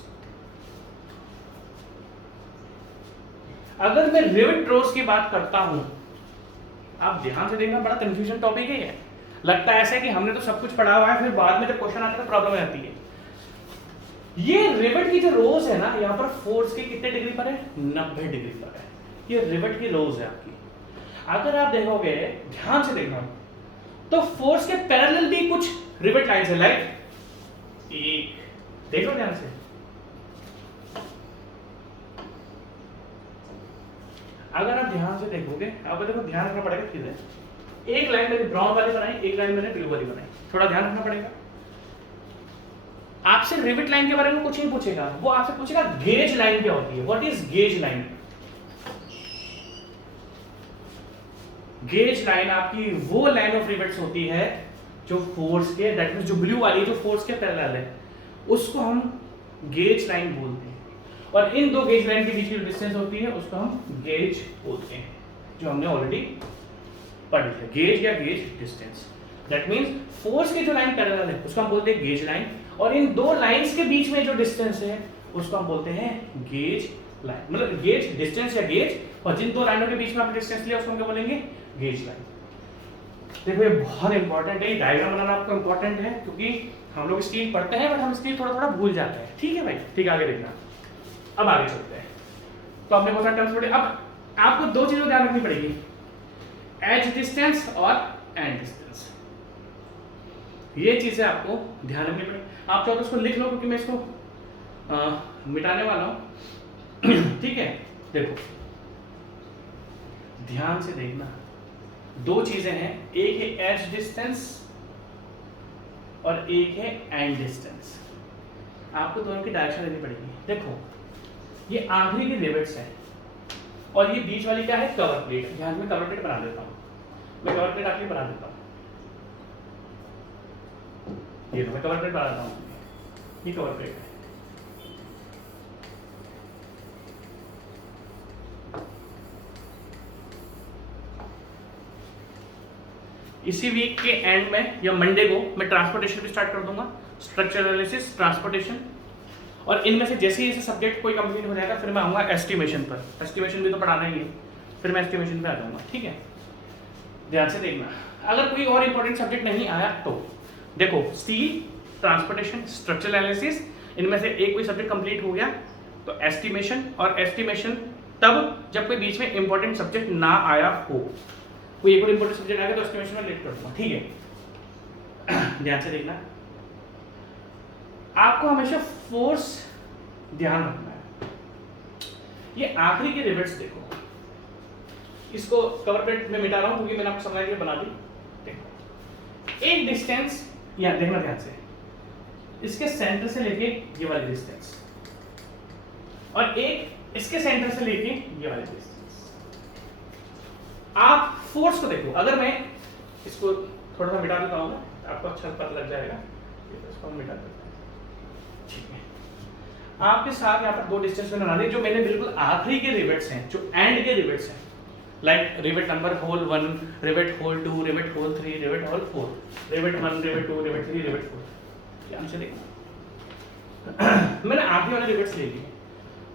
अगर मैं रिवेट रोज की बात करता हूं, आप ध्यान से देखना, बड़ा कंफ्यूजन टॉपिक है ये। लगता है ऐसा है कि हमने तो सब कुछ पढ़ा हुआ है, फिर बाद में जब क्वेश्चन आता है तो प्रॉब्लम आती है। ये रिवेट की जो रोज है ना, यहाँ पर फोर्स के कितने डिग्री पर है? 90 डिग्री पर है। ये रिवेट की रोज है आपकी। अगर आप देखोगे, ध्यान से देखना, तो फोर्स के पैरेलल भी कुछ रिवेट लाइंस है, लाइक एक, देखो ध्यान से, अगर आप ध्यान से देखोगे, आपको देखो ध्यान रखना पड़ेगा चीजें। एक लाइन मैंने ब्राउन वाली बनाई, एक लाइन मैंने ब्लू वाली बनाई, थोड़ा ध्यान रखना पड़ेगा। आपसे रिवेट लाइन के बारे में कुछ नहीं पूछेगा, वो आपसे पूछेगा गेज लाइन क्या होती है, what is gauge line. Gauge line आपकी वो लाइन ऑफ रिवेट्स होती है जो फोर्स के, दैट मींस जो ब्लू वाली जो फोर्स के पैरेलल है, उसको हम गेज लाइन बोलते हैं। और इन दो गेज लाइन के बीच की जो डिस्टेंस होती है उसको हम गेज बोलते हैं, जो हमने ऑलरेडी पढ़ी है, गेज या gauge distance. That means force की जो लाइन पैरेलल है उसको हम बोलते हैं गेज लाइन, और इन दो लाइंस के बीच में जो डिस्टेंस है उसको हम बोलते हैं गेज लाइन, मतलब गेज डिस्टेंस या गेज। और जिन दो लाइनों के बीच में आपने डिस्टेंस लिया उसको हम क्या बोलेंगे? Gauge line. देखो ये बहुत इंपॉर्टेंट है, डायग्राम बनाना आपको इंपॉर्टेंट है, क्योंकि हम लोग स्टील पढ़ते हैं बट हम स्टील थोड़ा थोड़ा भूल जाते हैं, ठीक है भाई, ठीक है, आगे देखना। अब आगे चलते हैं, तो आपने बहुत सारे टर्म्स पढ़े। अब आपको दो चीजों ध्यान रखनी पड़ेगी, एज डिस्टेंस और एंड डिस्टेंस। ये चीजें आपको ध्यान रखनी पड़ेगी। आप चाहो तो उसको लिख लो, क्योंकि मैं इसको मिटाने वाला हूं, ठीक है। देखो ध्यान से देखना, दो चीजें हैं, एक है एज डिस्टेंस और एक है एंड डिस्टेंस। आपको दोनों की डायरेक्शन लेनी पड़ेगी। देखो ये आखिरी की रिवेट्स है और ये बीच वाली क्या है? Cover plate. ध्यान में कवर प्लेट बना देता हूं, मैं कवर प्लेट आखिरी बना देता हूं, ये तो मैं कवर प्लेट बना देता हूं, ये कवर प्लेट है। इसी वीक के एंड में या मंडे को मैं ट्रांसपोर्टेशन भी स्टार्ट कर दूंगा, स्ट्रक्चरल एनालिसिस, ट्रांसपोर्टेशन, और इनमें से जैसे ही ऐसे सब्जेक्ट कोई कंप्लीट हो जाएगा फिर मैं आऊँगा एस्टिमेशन पर। एस्टिमेशन भी तो पढ़ाना ही है, फिर मैं एस्टिमेशन पे आ जाऊँगा। ठीक है, ध्यान से देखना। अगर कोई और इंपॉर्टेंट सब्जेक्ट नहीं आया तो देखो, स्टील, ट्रांसपोर्टेशन, स्ट्रक्चरल एनालिसिस, इनमें से एक कोई सब्जेक्ट कंप्लीट हो गया तो एस्टिमेशन, और एस्टिमेशन तब जब कोई बीच में इंपॉर्टेंट सब्जेक्ट ना आया हो। कोई एक और इंपॉर्टेंट सब्जेक्ट आ गया तो एस्टिमेशन में लेट कर दूंगा। ठीक है, ध्यान से देखना। आपको हमेशा फोर्स ध्यान रखना है। ये आखिरी के रिवेट्स देखो, इसको कवर प्लेट में मिटा रहा हूं क्योंकि मैंने आपको समझाने के लिए बना दी। देखो, एक डिस्टेंस यहां देखना ध्यान से, इसके सेंटर से लेके ये वाली डिस्टेंस, और एक इसके सेंटर से लेके ये वाली डिस्टेंस। आप फोर्स को देखो, अगर मैं इसको थोड़ा सा मिटा देता हूं ना, आपको अच्छा पता लग जाएगा। इसको हम मिटा देते हैं। ठीक है, आपके साथ यहाँ पर दो डिस्टेंस मैंने बना दी, जो मैंने बिल्कुल आखिरी के रिवेट्स हैं, जो एंड के रिवेट्स हैं, like rivet number hole 1, rivet hole 2, rivet hole 3, rivet hole 4, rivet 1, rivet 2, rivet 3, rivet 4। ध्यान से देखो, मैंने आखिरी वाले रिवेट्स ले लिए।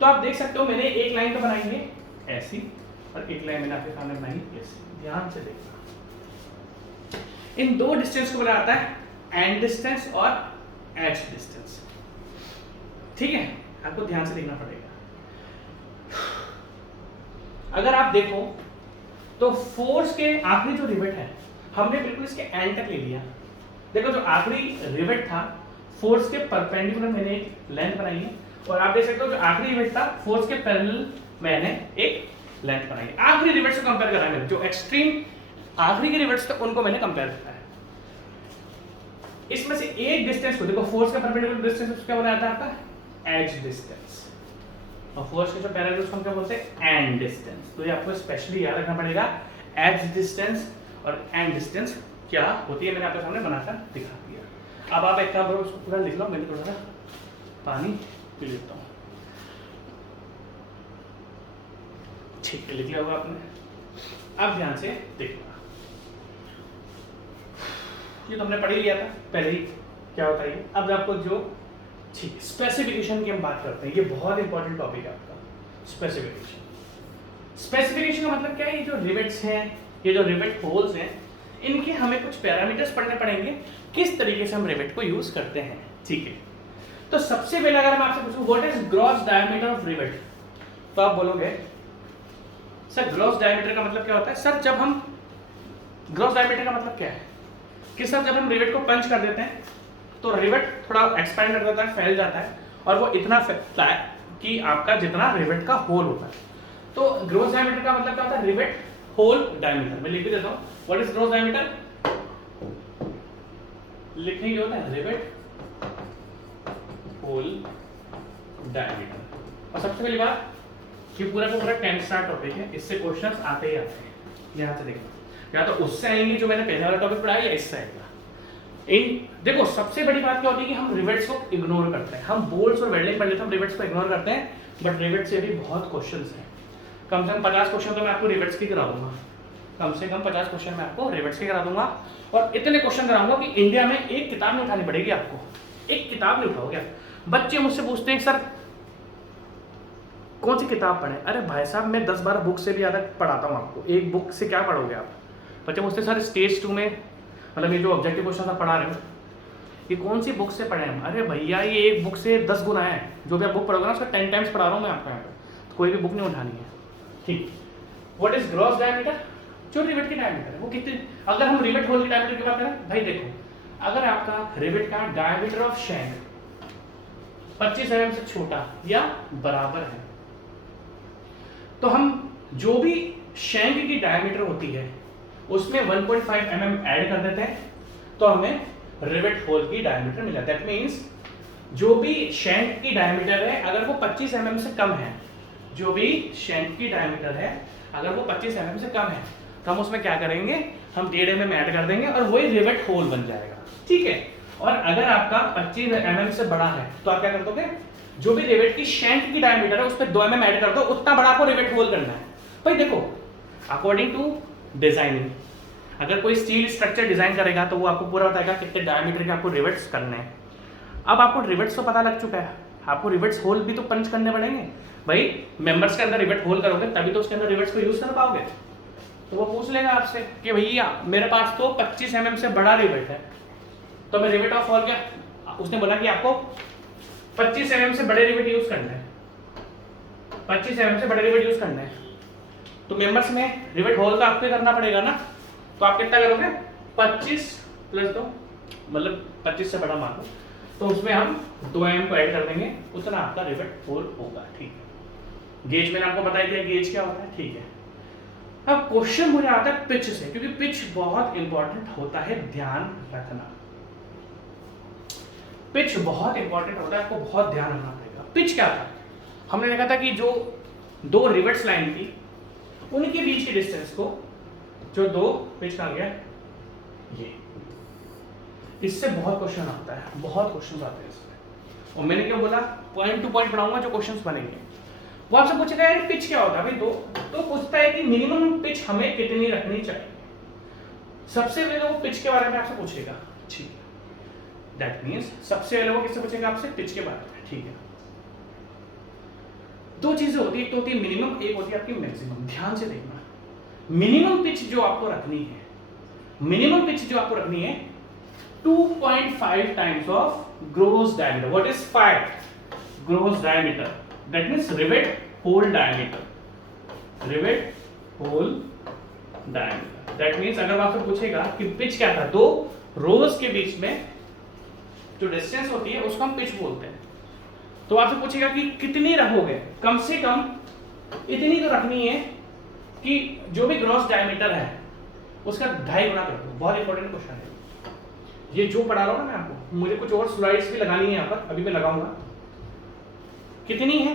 तो आप देख सकते हो मैंने एक लाइन तो बनाई है ऐसी, और एक लाइन मैंने आपके सामने बनाई ऐसी। ध्यान से देखना, इन दो डिस्टेंस को बनाता है एंड डिस्टेंस और एज डिस्टेंस। ठीक है, आपको ध्यान से देखना पड़ेगा। अगर आप देखो तो फोर्स के आखिरी जो रिवेट है हमने बिल्कुल इसके एंड तक ले लिया। देखो, जो आखिरी रिवेट था फोर्स के परपेंडिकुलर मैंने एक लेंथ बनाई है, और आप देख सकते हो जो आखिरी रिवेट था फोर्स के पैरेलल मैंने एक लेंथ बनाई है। आखिरी रिवेट से कंपेयर करा है मैंने, जो एक्सट्रीम आखिरी के रिवेट्स थे उनको मैंने कंपेयर किया है। इसमें से एक डिस्टेंस को देखो, फोर्स का परपेंडिकुलर डिस्टेंस क्या बनाया था आपका एज डिस्टेंस, और फोर्स के जो पैरेलल उसको हम क्या बोलते हैं एंड डिस्टेंस। तो ये आपको स्पेशली याद रखना पड़ेगा, एज डिस्टेंस और एंड डिस्टेंस क्या होती है, मैंने आपके सामने बनाकर दिखा दिया। अब आप एक काम करो, उसको पूरा लिख लो, मैं थोड़ा सा पानी पी लेता हूँ। ठीक है, लिख लिया होगा आपने। अब ध्यान से देखना, ये तो हमने पढ़ ही लिया था पहले ही क्या होता है। अब आपको जो ठीक है, स्पेसिफिकेशन की हम बात करते हैं, ये बहुत इंपॉर्टेंट टॉपिक है आपका स्पेसिफिकेशन। स्पेसिफिकेशन का मतलब क्या है, ये जो रिवेट्स हैं, ये जो रिवेट होल्स हैं, इनके हमें कुछ पैरामीटर्स पढ़ने पड़ेंगे, किस तरीके से हम रिवेट को यूज करते हैं। ठीक है, तो सबसे पहले अगर मैं आपसे पूछूं what is gross diameter of rivet, तो आप बोलोगे सर ग्रॉस डायमीटर का मतलब क्या होता है। सर जब हम ग्रॉस डायमीटर का मतलब क्या है कि सर जब हम रिवेट को पंच कर देते हैं तो रिवेट थोड़ा एक्सपैंड कर देता है, फैल जाता है, और वो इतना फैलता है कि आपका जितना रिवेट का होल होता है। तो ग्रॉस डायमीटर का मतलब क्या होता है, रिवेट होल डायमीटर। मैं लिख भी देता हूं, व्हाट इज ग्रॉस डायमीटर, लिखेंगे होता है रिवेट होल डायमीटर। और सबसे पहली बात कि पूरा का पूरा 10 स्टार टॉपिक है, इससे क्वेश्चंस आते ही आते हैं। यहां से देखो, या तो उससे आएंगे जो मैंने पहले वाला टॉपिक पढ़ाया, या इससे आएगा। इन देखो सबसे बड़ी बात क्या होती है कि हम रिवेट्स को इग्नोर करते हैं। हम बोल्ट्स और वेल्डिंग पढ़ लेते हैं, हम रिवेट्स को इग्नोर करते हैं, बट रिवेट से भी बहुत क्वेश्चंस हैं। कम से कम 50 क्वेश्चन तो मैं आपको रिवेट्स की करा दूंगा, कम से कम 50 क्वेश्चन मैं आपको रिवेट्स के करा दूंगा, और इतने क्वेश्चन कराऊंगा कि इंडिया में एक किताब नहीं उठानी पड़ेगी आपको, एक किताब नहीं उठाओगे। बच्चे मुझसे पूछते हैं सर कौन सी किताब पढ़े, अरे भाई साहब मैं 10-12 बुक से भी ज़्यादा पढ़ाता हूँ आपको, एक बुक से क्या पढ़ोगे आप। बच्चे पूछते हैं सर स्टेज 2 में मतलब ये जो ऑब्जेक्टिव क्वेश्चन आप पढ़ा रहे हो ये कौन सी बुक से पढ़े हम, अरे भैया ये एक बुक से 10 गुना है, जो भी आप बुक पढ़ोगे ना उसका 10 टाइम्स पढ़ा रहा हूँ मैं आपको यहाँ पे, तो कोई भी बुक नहीं उठानी है। ठीक, व्हाट इज ग्रॉस डायमीटर, जो रिवेट की डायमीटर है वो कितनी। अगर हम रिवेट होल की डायमीटर की बात करें, भाई देखो अगर आपका रिवेट का डायमीटर ऑफ शैंक 25 mm से छोटा या बराबर है, तो हम जो भी शैंक की डायमीटर होती है उसमें 1.5 mm ऐड कर देते हैं, तो हमें रिवेट होल की डायमीटर मिला। दैट मीन्स जो भी शैंक की डायमीटर है अगर वो 25 mm से कम है, जो भी शैंक की डायमीटर है अगर वो 25 mm से कम है, तो हम उसमें क्या करेंगे, हम 1.5 mm ऐड कर देंगे और वही रिवेट होल बन जाएगा। ठीक है, और अगर आपका 25 mm से बड़ा है तो आप क्या कर दोगे, जो भी रिवेट की शैंक की डायमीटर है उस पर 2 mm ऐड कर दो, उतना बड़ा आपको रिवेट होल करना है। भाई देखो अकॉर्डिंग टू डिजाइनिंग, अगर कोई स्टील स्ट्रक्चर डिजाइन करेगा तो वो आपको पूरा बताएगा कितने डायमीटर के आपको रिवेट्स करने हैं। अब आपको रिवेट्स तो पता लग चुका है, आपको रिवेट्स होल भी तो पंच करने पड़ेंगे भाई। मेंबर्स के अंदर रिवेट होल करोगे तभी तो उसके अंदर रिवेट्स को यूज कर पाओगे। तो वो पूछ लेगा आपसे कि भैया मेरे पास तो 25 mm से बड़ा रिवेट है, तो मैं रिवेट ऑफ होल क्या, उसने बोला कि आपको 25 mm से बड़े रिवेट यूज करना है, 25 mm से बड़े रिवेट यूज करना है। तो मेंबर्स में रिवेट होल तो आपको करना पड़ेगा ना, तो आप कितना करोगे 25 प्लस 2 मतलब 25 से बड़ा मान लो, तो उसमें हम 2 mm को ऐड कर देंगे, उतना आपका रिवेट होल होगा। ठीक है, गेज मैंने आपको बता दिया गेज क्या होता है। ठीक है, अब क्वेश्चन मुझे आता है पिच से, क्योंकि पिच बहुत इंपॉर्टेंट होता है, ध्यान रखना। पिच बहुत इंपॉर्टेंट होता है, आपको बहुत ध्यान रखना पड़ेगा। पिच क्या था, हमने देखा था कि जो दो रिवेट्स लाइन थी उनके बीच की डिस्टेंस को, जो दो पिच कहा गया ये, इससे बहुत क्वेश्चन आता है, बहुत क्वेश्चन आते हैं इससे। और मैंने क्या बोला, पॉइंट टू पॉइंट पढ़ाऊंगा जो क्वेश्चन बनेंगे। वो आपसे पूछेगा यार पिच क्या होता है भाई, तो पूछता है कि मिनिमम पिच हमें कितनी रखनी चाहिए। सबसे पहले वो पिच के बारे में आपसे पूछेगा। ठीक है, दैट मींस सबसे पहले वो किससे पूछेगा, आपसे पिच के बारे में। ठीक है, दो चीजें होती है, एक तो होती है मिनिमम, एक होती है आपकी मैक्सिमम। ध्यान से देखना, मिनिमम पिच जो आपको रखनी है, मिनिमम पिच जो आपको रखनी है 2.5 times of gross diameter. What is 5 gross diameter? That means rivet hole diameter, rivet hole diameter. That means अगर आपसे पूछेगा कि पिच क्या था, दो रोज के बीच में जो डिस्टेंस होती है उसको हम पिच बोलते हैं। तो आपसे पूछेगा कि कितनी रखोगे, कम से कम इतनी तो रखनी है कि जो भी ग्रॉस डायमीटर है उसका 2.5 गुना कर दो। बहुत इंपॉर्टेंट क्वेश्चन है ये जो पढ़ा रहा हूं ना मैं आपको। मुझे कुछ और स्लाइड्स भी लगानी है यहाँ पर, अभी मैं लगाऊंगा। कितनी है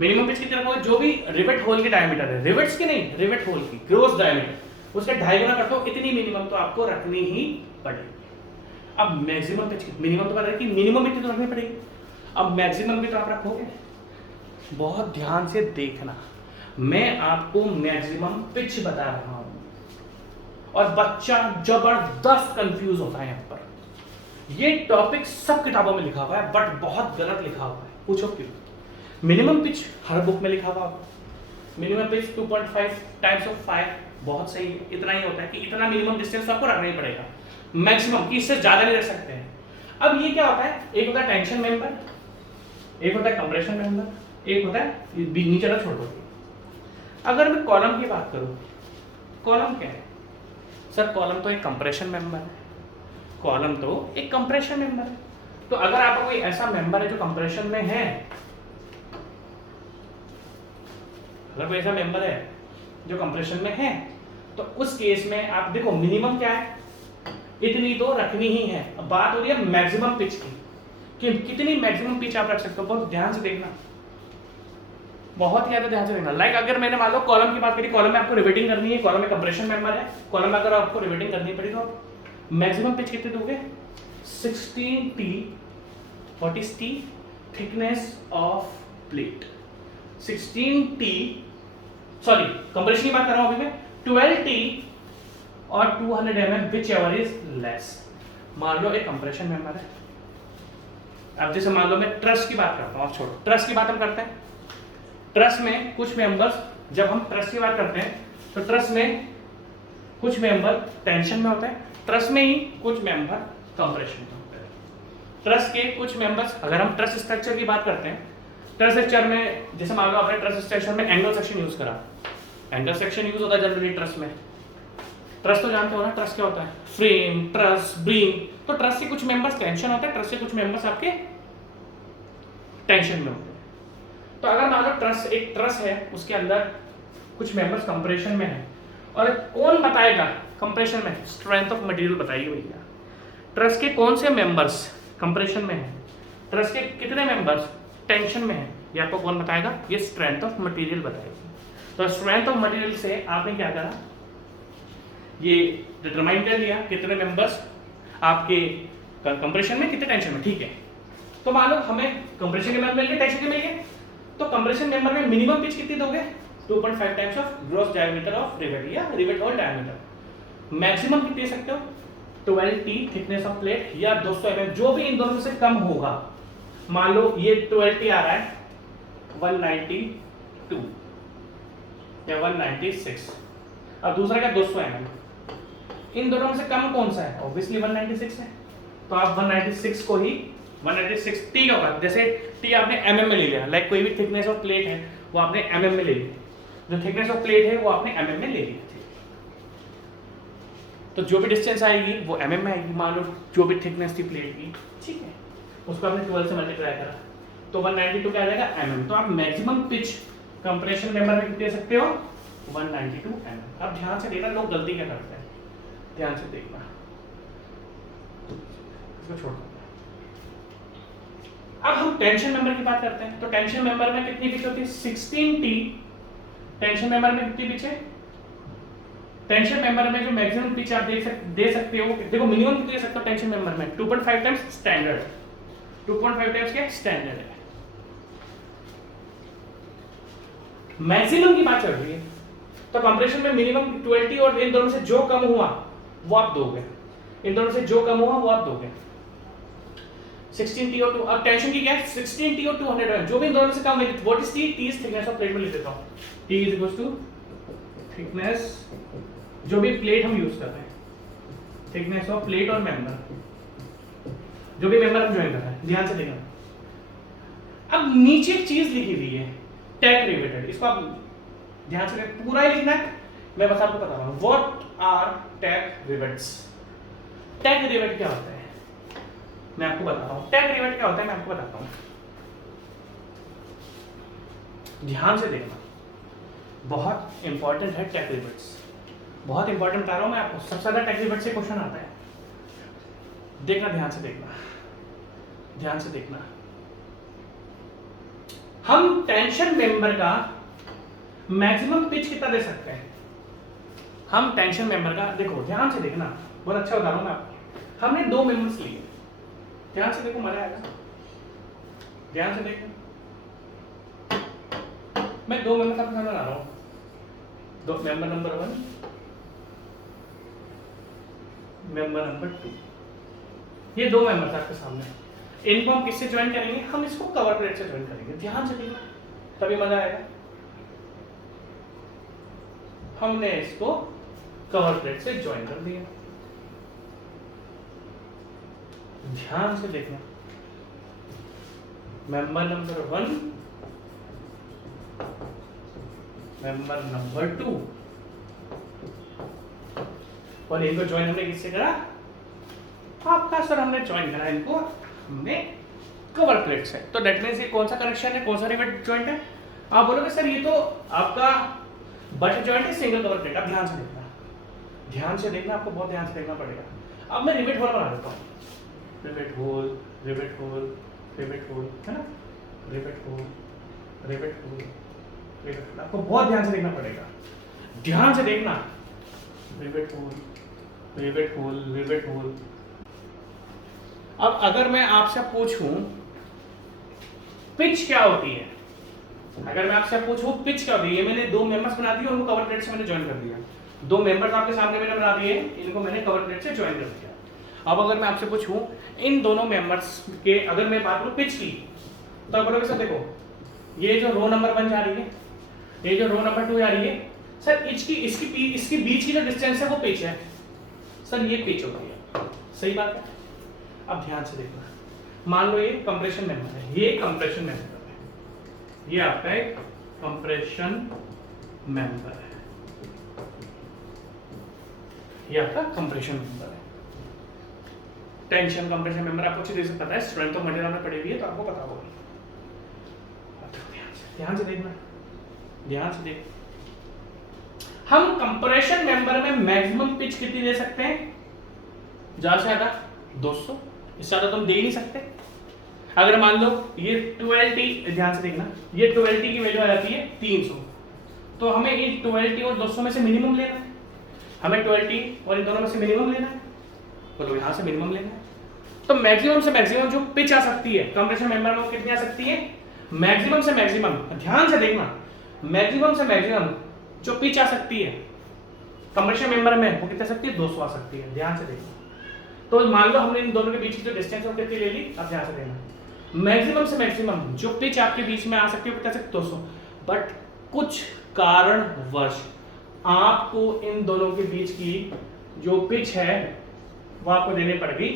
मिनिमम पिच कितनी रखोगे, जो भी रिवेट होल की डायमीटर है, रिवेट्स की नहीं, रिवेट होल की ग्रॉस डायमीटर, उसका 2.5 गुना कर दो। इतनी मिनिमम तो आपको रखनी ही पड़ेगी। अब मैक्सिमम पिच, मिनिमम तो पता है कि मिनिमम इतनी तो रखनी पड़ेगी, अब मैक्सिमम भी तो आप रखोगे। बहुत ध्यान से देखना, मैं आपको मैक्सिमम पिच बता रहा हूं और बच्चा जबरदस्त कंफ्यूज होता है यहाँ पर। ये टॉपिक सब किताबों में लिखा हुआ है बट बहुत गलत लिखा हुआ है। पूछो क्यों? मिनिमम पिच हर बुक में लिखा हुआ है, मिनिमम पिच 2.5 टाइम्स ऑफ 5 बहुत सही है, इतना ही होता है कि इतना मिनिमम डिस्टेंस आपको रखना ही पड़ेगा। मैक्सिमम कि इससे ज्यादा नहीं रख सकते हैं। अब ये क्या होता है, एक होता है टेंशन मेंबर, एक होता है कंप्रेशन मेंबर, एक होता है नीचे ना छोड़ दो। अगर मैं कॉलम की बात करूं, कॉलम क्या है सर? कॉलम तो एक कंप्रेशन मेंबर है, कॉलम तो एक कंप्रेशन मेंबर है। तो अगर आपका कोई ऐसा मेंबर है जो कंप्रेशन में है, अगर कोई ऐसा मेंबर है जो कंप्रेशन में है, तो उस केस में आप देखो मिनिमम क्या है, इतनी तो रखनी ही है। अब बात हो रही है मैक्सिमम पिच की, कि कितनी मैक्सिमम पिच आप रख सकते हो। बहुत ध्यान से देखना, बहुत ज्यादा ध्यान से देखना। लाइक अगर मैंने मान लो कॉलम की बात करी, कॉलम में आपको रिवेटिंग करनी है, कॉलम में कंप्रेशन मेंबर है, कॉलम में अगर आपको रिवेटिंग करनी पड़ी तो मैक्सिमम पिच कितने दोगे? 16T। What is T? Thickness of plate. 16T, sorry compression की बात कर रहा हूं अभी मैं, 12T और 200 mm which ever is less. मान लो एक कंप्रेशन मेंबर है। अब जैसे मान लो मैं ट्रस की बात करता हूं, आप छोड़ो, ट्रस की बात हम करते हैं। ट्रस में कुछ मेंबर्स, जब हम ट्रस की बात करते हैं तो ट्रस में कुछ मेंबर टेंशन में होते हैं, ट्रस में ही कुछ मेंबर कंप्रेशन में होते हैं। ट्रस के कुछ मेंबर्स, अगर हम ट्रस स्ट्रक्चर की बात करते हैं, ट्रस स्ट्रक्चर में जैसे मान लो आपने ट्रस स्ट्रक्चर में एंगल सेक्शन यूज करा, एंगल सेक्शन यूज होता है जनरली ट्रस में। ट्रस तो जानते हो ना, ट्रस क्या होता है? Frame, truss, beam. तो ट्रस के कुछ मेंबर्स टेंशन होता है, ट्रस के कुछ मेंबर्स आपके टेंशन में होते हैं। तो अगर मान लो ट्रस, एक ट्रस है, उसके अंदर कुछ मेंबर्स कंप्रेशन में है, और कौन बताएगा कंप्रेशन में? स्ट्रेंथ ऑफ मटेरियल बताइए भैया। ट्रस के कौन से मेंबर्स कंप्रेशन में है, ट्रस के कितने मेंबर्स टेंशन में है, ये आपको कौन बताएगा? ये स्ट्रेंथ ऑफ मटेरियल बताएगा। तो स्ट्रेंथ ऑफ मटेरियल से आपने क्या करा, ये डिटरमाइन कर लिया कितने मेंबर्स आपके कंप्रेशन में, कितने टेंशन में। ठीक है, तो मान लो हमें कंप्रेशन के मेंबर मिल गए, टेंशन के मिल गए, तो कंप्रेशन मेंबर में मिनिमम पिच कितनी दोगे? 2.5 times of gross diameter of rivet या रिवेट होल डायमीटर। मैक्सिमम कितनी दे सकते हो? 12T थिकनेस ऑफ प्लेट या 200 mm, जो भी इन दोनों में से कम होगा। मान लो ये 12T आ रहा है 192 या 196, और दूसरा क्या 200 mm, इन दोनों में से कम कौन सा है? ऑब्वियसली 196 है। तो आप 196 को ही 196 T का होगा, जैसे T आपने mm में ले लिया, लाइक कोई भी थिकनेस ऑफ प्लेट है वो आपने mm में ले ली, जो थिकनेस ऑफ प्लेट है वो आपने mm में ले ली, तो जो भी डिस्टेंस आएगी वो mm में आएगी। मान लो जो भी थिकनेस थी प्लेट की, ठीक है, उसको आपने 12 से मल्टीप्लाई करा तो 192 क्या आ जाएगा mm। तो आप मैक्सिमम पिच कंप्रेशन मेंबर में कितने दे सकते हो? 192 mm। अब ध्यान से देखना लोग गलती क्या करते हैं, ध्यान से देखना, इसको छोड़ दो। अब हम टेंशन मेंबर की बात करते हैं, तो टेंशन मेंबर में कितनी पिच होती है? 16T। टेंशन मेंबर में कितनी पिच है? टेंशन मेंबर में जो मैक्सिमम पिच आप दे सकते हो, देखो मिनिमम कितनी दे सकते हो टेंशन मेंबर में? 2.5 टाइम्स स्टैंडर्ड, 2.5 टाइम्स के स्टैंडर्ड है। मैक्सिमम की बात चल रही है, तो कंप्रेशन में मिनिमम 20 और इन दोनों से जो कम हुआ वो आप दोगे, इन दोनों से जो कम हुआ वो आप दोगे। 16T और 2, अब टेंशन की क्या है? 16T और 200 है, जो भी इन दोनों से कम है। What is T? T is thickness of plate में लिख देता हूं, T is equal to thickness, जो भी प्लेट हम यूज कर रहे हैं, थिकनेस ऑफ प्लेट और मेंबर, जो भी मेंबर हम ज्वाइन कर रहे हैं, ध्यान से देखना। अब नीचे एक चीज लिखी हुई है टैग रिवेटेड, इसको आप ध्यान से पूरा ही लिखना है, मैं बस आपको बता रहा हूं। What R tag rivets? Tag rivet क्या होता है मैं आपको बताता हूं। टैग रिवेट क्या होता है मैं आपको बताता हूं, ध्यान से देखना, बहुत इंपॉर्टेंट है टैग रिवेट्स, बहुत इंपॉर्टेंट बता रहा हूं मैं आपको। सबसे ज्यादा टैग रिवेट से क्वेश्चन आता है, देखना, ध्यान से देखना, ध्यान से देखना। हम टेंशन मेंबर का मैक्सिमम पिच कितना दे सकते हैं? हम टेंशन मेंबर का, देखो ध्यान से देखना, बहुत अच्छा बता रहा हूं मैं आपको। हमने दो मेंबर्स लिए, ध्यान से देखो, मजा आएगा, ध्यान से देखो। मैं दो मेंबर का बना रहा हूं, दो मेंबर नंबर 1, मेंबर नंबर 2, ये दो मेंबर्स आपके सामने। इनको हम किससे ज्वाइन करेंगे? हम इसको कवर प्लेट से ज्वाइन करेंगे, ध्यान से देखना, तभी मजा आएगा। हमने इसको कवर प्लेट से ज्वाइन कर दिया, ध्यान से देखना। मेंबर नंबर 1, मेंबर नंबर 2, और इनको ज्वाइन हमने किससे करा? आपका सर हमने ज्वाइन करा इनको हमने कवर प्लेट से। तो दैट मींस ये कौन सा कनेक्शन है, कौन सा रिवेट जॉइंट है? आप बोलोगे सर ये तो आपका बट जॉइंट है, सिंगल कवर प्लेट। आप ध्यान से देखना, ध्यान से देखना, आपको बहुत ध्यान से देखना पड़ेगा। अब मैं रिवेट होल बना देता हूँ, rivet hole, rivet hole, rivet hole, है ना, rivet hole, rivet hole, rivet hole, आपको बहुत ध्यान से देखना पड़ेगा, ध्यान से देखना। Rivet hole, rivet hole, rivet hole. अब अगर मैं आपसे पूछूं पिच क्या होती है, अगर मैं आपसे पूछूं पिच क्या होती है, ये मैंने दो मेंबर्स बना दिए, उनको कवर प्लेट से मैंने ज्वाइन कर दिया। दो मेंबर्स आपके सामने मैंने बना दिए, इनको मैंने कवर प्लेट से ज्वाइन कर दिया। अब अगर मैं आपसे पूछूं इन दोनों मेंबर्स के, अगर मैं बात करूं पिच की, तो आप बोलोगे सर देखो ये जो रो नंबर 1 जा रही है, ये जो रो नंबर 2 जा रही है, सर इसकी बीच की जो डिस्टेंस है वो पिच है, सर ये पिच होती है, सही बात है। अब ध्यान से देखना, मान लो ये कंप्रेशन मेंबर है, ये कंप्रेशन मेंबर है, ये आपका एक कंप्रेशन मेंबर है, ये आपका कंप्रेशन मेंबर है। टेंशन कंप्रेशन मेंबर आपको अच्छी तरह से पता है, स्ट्रेंथ ऑफ मटेरियल में पढ़ी हुई है, तो आपको पता होगा। ध्यान से देखना, ध्यान से देख। हम कंप्रेशन मेंबर में मैक्सिमम पिच कितनी दे सकते हैं? ज्यादा से ज्यादा 200, इससे ज्यादा तो हम दे ही नहीं सकते। अगर मान लो ये 12T, ध्यान से देखना, ये 12T की वैल्यू आ जाती है 300, तो हमें ये 12T और 200 में से मिनिमम लेना है, हमें 12T और इन दोनों में से मिनिमम लेना है, तो यहाँ से मिनिमम लेना है। तो मैक्सिमम से मैक्सिमम जो पिच आ सकती है कंप्रेशन मेंबर में वो कितनी आ सकती है? मैक्सिमम से मैक्सिमम, ध्यान से देखना, मैक्सिमम से मैक्सिमम जो पिच आ सकती है कंप्रेशन मेंबर में वो कितनी आ सकती है? 200 आ सकती है, ध्यान से देखना। तो मान लो हमने इन दोनों के बीच की जो डिस्टेंस है कितनी ले ली, अब ध्यान से देना, मैक्सिमम से मैक्सिमम जो पिच आपके बीच में आ सकती है वो कैसे 200, बट कुछ कारणवश आपको इन दोनों के बीच की जो पिच है वो आपको देनी पड़ेगी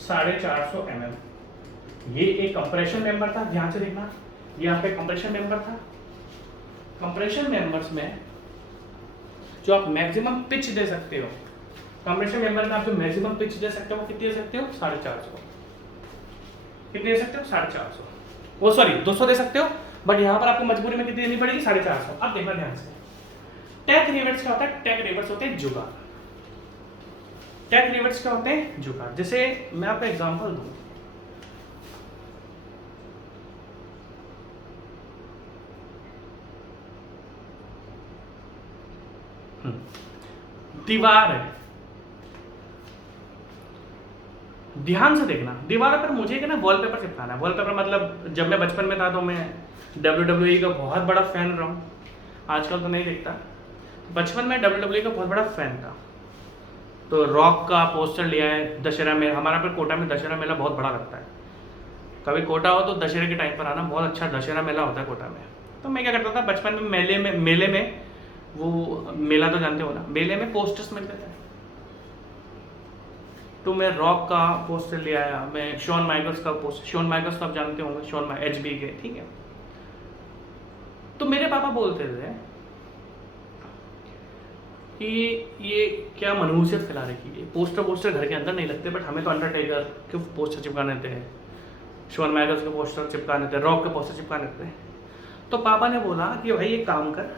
450 mm। ये एक कंप्रेशन मेंबर था, ध्यान से देखना, ये आपका कंप्रेशन मेंबर था। कंप्रेशन मेंबर्स में जो आप मैक्सिमम पिच दे सकते हो, कंप्रेशन मेंबर में आप जो मैक्सिमम पिच दे सकते हो वो कितनी दे सकते हो, 450। कितनी दे सकते हो, 450, वो सॉरी 200 दे सकते हो, बट यहाँ पर आपको मजबूरी में कितनी देनी पड़ेगी, 450। अब देखना ध्यान से, टैक रिवेट्स क्या होता है, टैक रिवेट्स होते हैं जुगाड़। टैक रिवेट्स क्या होते हैं, जुगाड़। जैसे मैं आपको एग्जांपल दूं, दीवार है, ध्यान से देखना, दीवार पर मुझे ना वॉलपेपर चिपकाना है। वॉलपेपर मतलब जब मैं बचपन में था तो मैं WWE का बहुत बड़ा फैन रहा हूँ, आजकल तो नहीं देखता, बचपन में WWE का बहुत बड़ा फैन था। तो रॉक का पोस्टर लिया है, दशहरा में हमारा पर कोटा में दशहरा मेला बहुत बड़ा लगता है, कभी कोटा हो तो दशहरे के टाइम पर आना, बहुत अच्छा दशहरा मेला होता है कोटा में। तो मैं क्या करता था बचपन में, मेले में वो मेला तो जानते हो ना, मेले में पोस्टर्स मिलते थे, तो मैं रॉक का पोस्टर ले आया, मैं शॉन माइकल्स का पोस्टर, शॉन माइकल्स तो आप जानते होंगे, शॉन HB के, ठीक है। तो मेरे पापा बोलते थे कि ये क्या मनहूसियत फैला रखी है, पोस्टर घर के अंदर नहीं लगते, बट हमें तो अंडरटेकर के पोस्टर चिपकाने थे, शॉन माइकल्स के पोस्टर चिपकाने थे, रॉक के पोस्टर चिपकाने थे। तो पापा ने बोला कि भाई एक काम कर,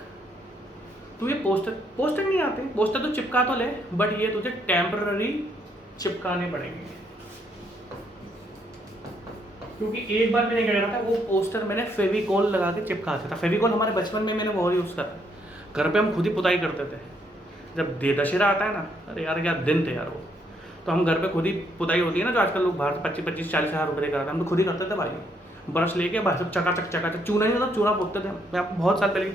तू ये पोस्टर नहीं आते, पोस्टर तो चिपका तो ले, बट ये तुझे टेम्पररी चिपकाने पड़ेंगे। क्योंकि एक बार मैंने क्या करा था, वो पोस्टर मैंने फेविकॉल लगा के चिपकाता था। फेविकॉल हमारे बचपन में मैंने बहुत यूज़ करा, घर पे हम खुद ही पुताई करते थे। जब दशहरा आता है ना, अरे यार क्या दिन थे यार वो, तो हम घर पे खुद ही पुताई होती है ना, जो आजकल लोग बाहर 25-40 हज़ार रुपये कराते हैं, हम तो खुद ही करते थे भाई, ब्रश लेके बाहर सब चकाचक चूना ही मतलब चूना पोतते थे। मैं आपको बहुत साल पहले,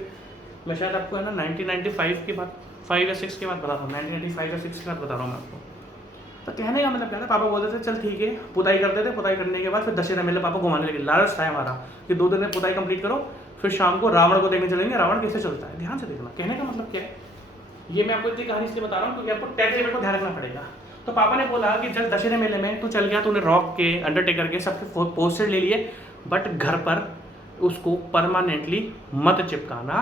मैं शायद आपको है ना 1995 की बात, 5 या 6 की बात बता रहा हूँ, 1995 या 6 की बात बता रहा हूँ मैं आपको। तो कहने का मतलब क्या था, पापा बोलते थे चल ठीक है, पुताई करते थे, पुताई करने के बाद फिर दशहरा मेले पापा घुमाने लगे। लालच था हमारा कि 2 दिन में पुताई कंप्लीट करो, फिर शाम को रावण को देखने चलेंगे, रावण कैसे चलता है। ध्यान से देखना, कहने का मतलब क्या है, ये मैं आपको इतनी कहानी इसलिए बता रहा हूँ क्योंकि आपको टैग रिवेट को ध्यान रखना पड़ेगा। तो पापा ने बोला कि चल दशहरे मेले में तू चल गया, तूने रॉक के, अंडरटेकर के सबके पोस्टर ले लिए, बट घर पर उसको परमानेंटली मत चिपकाना,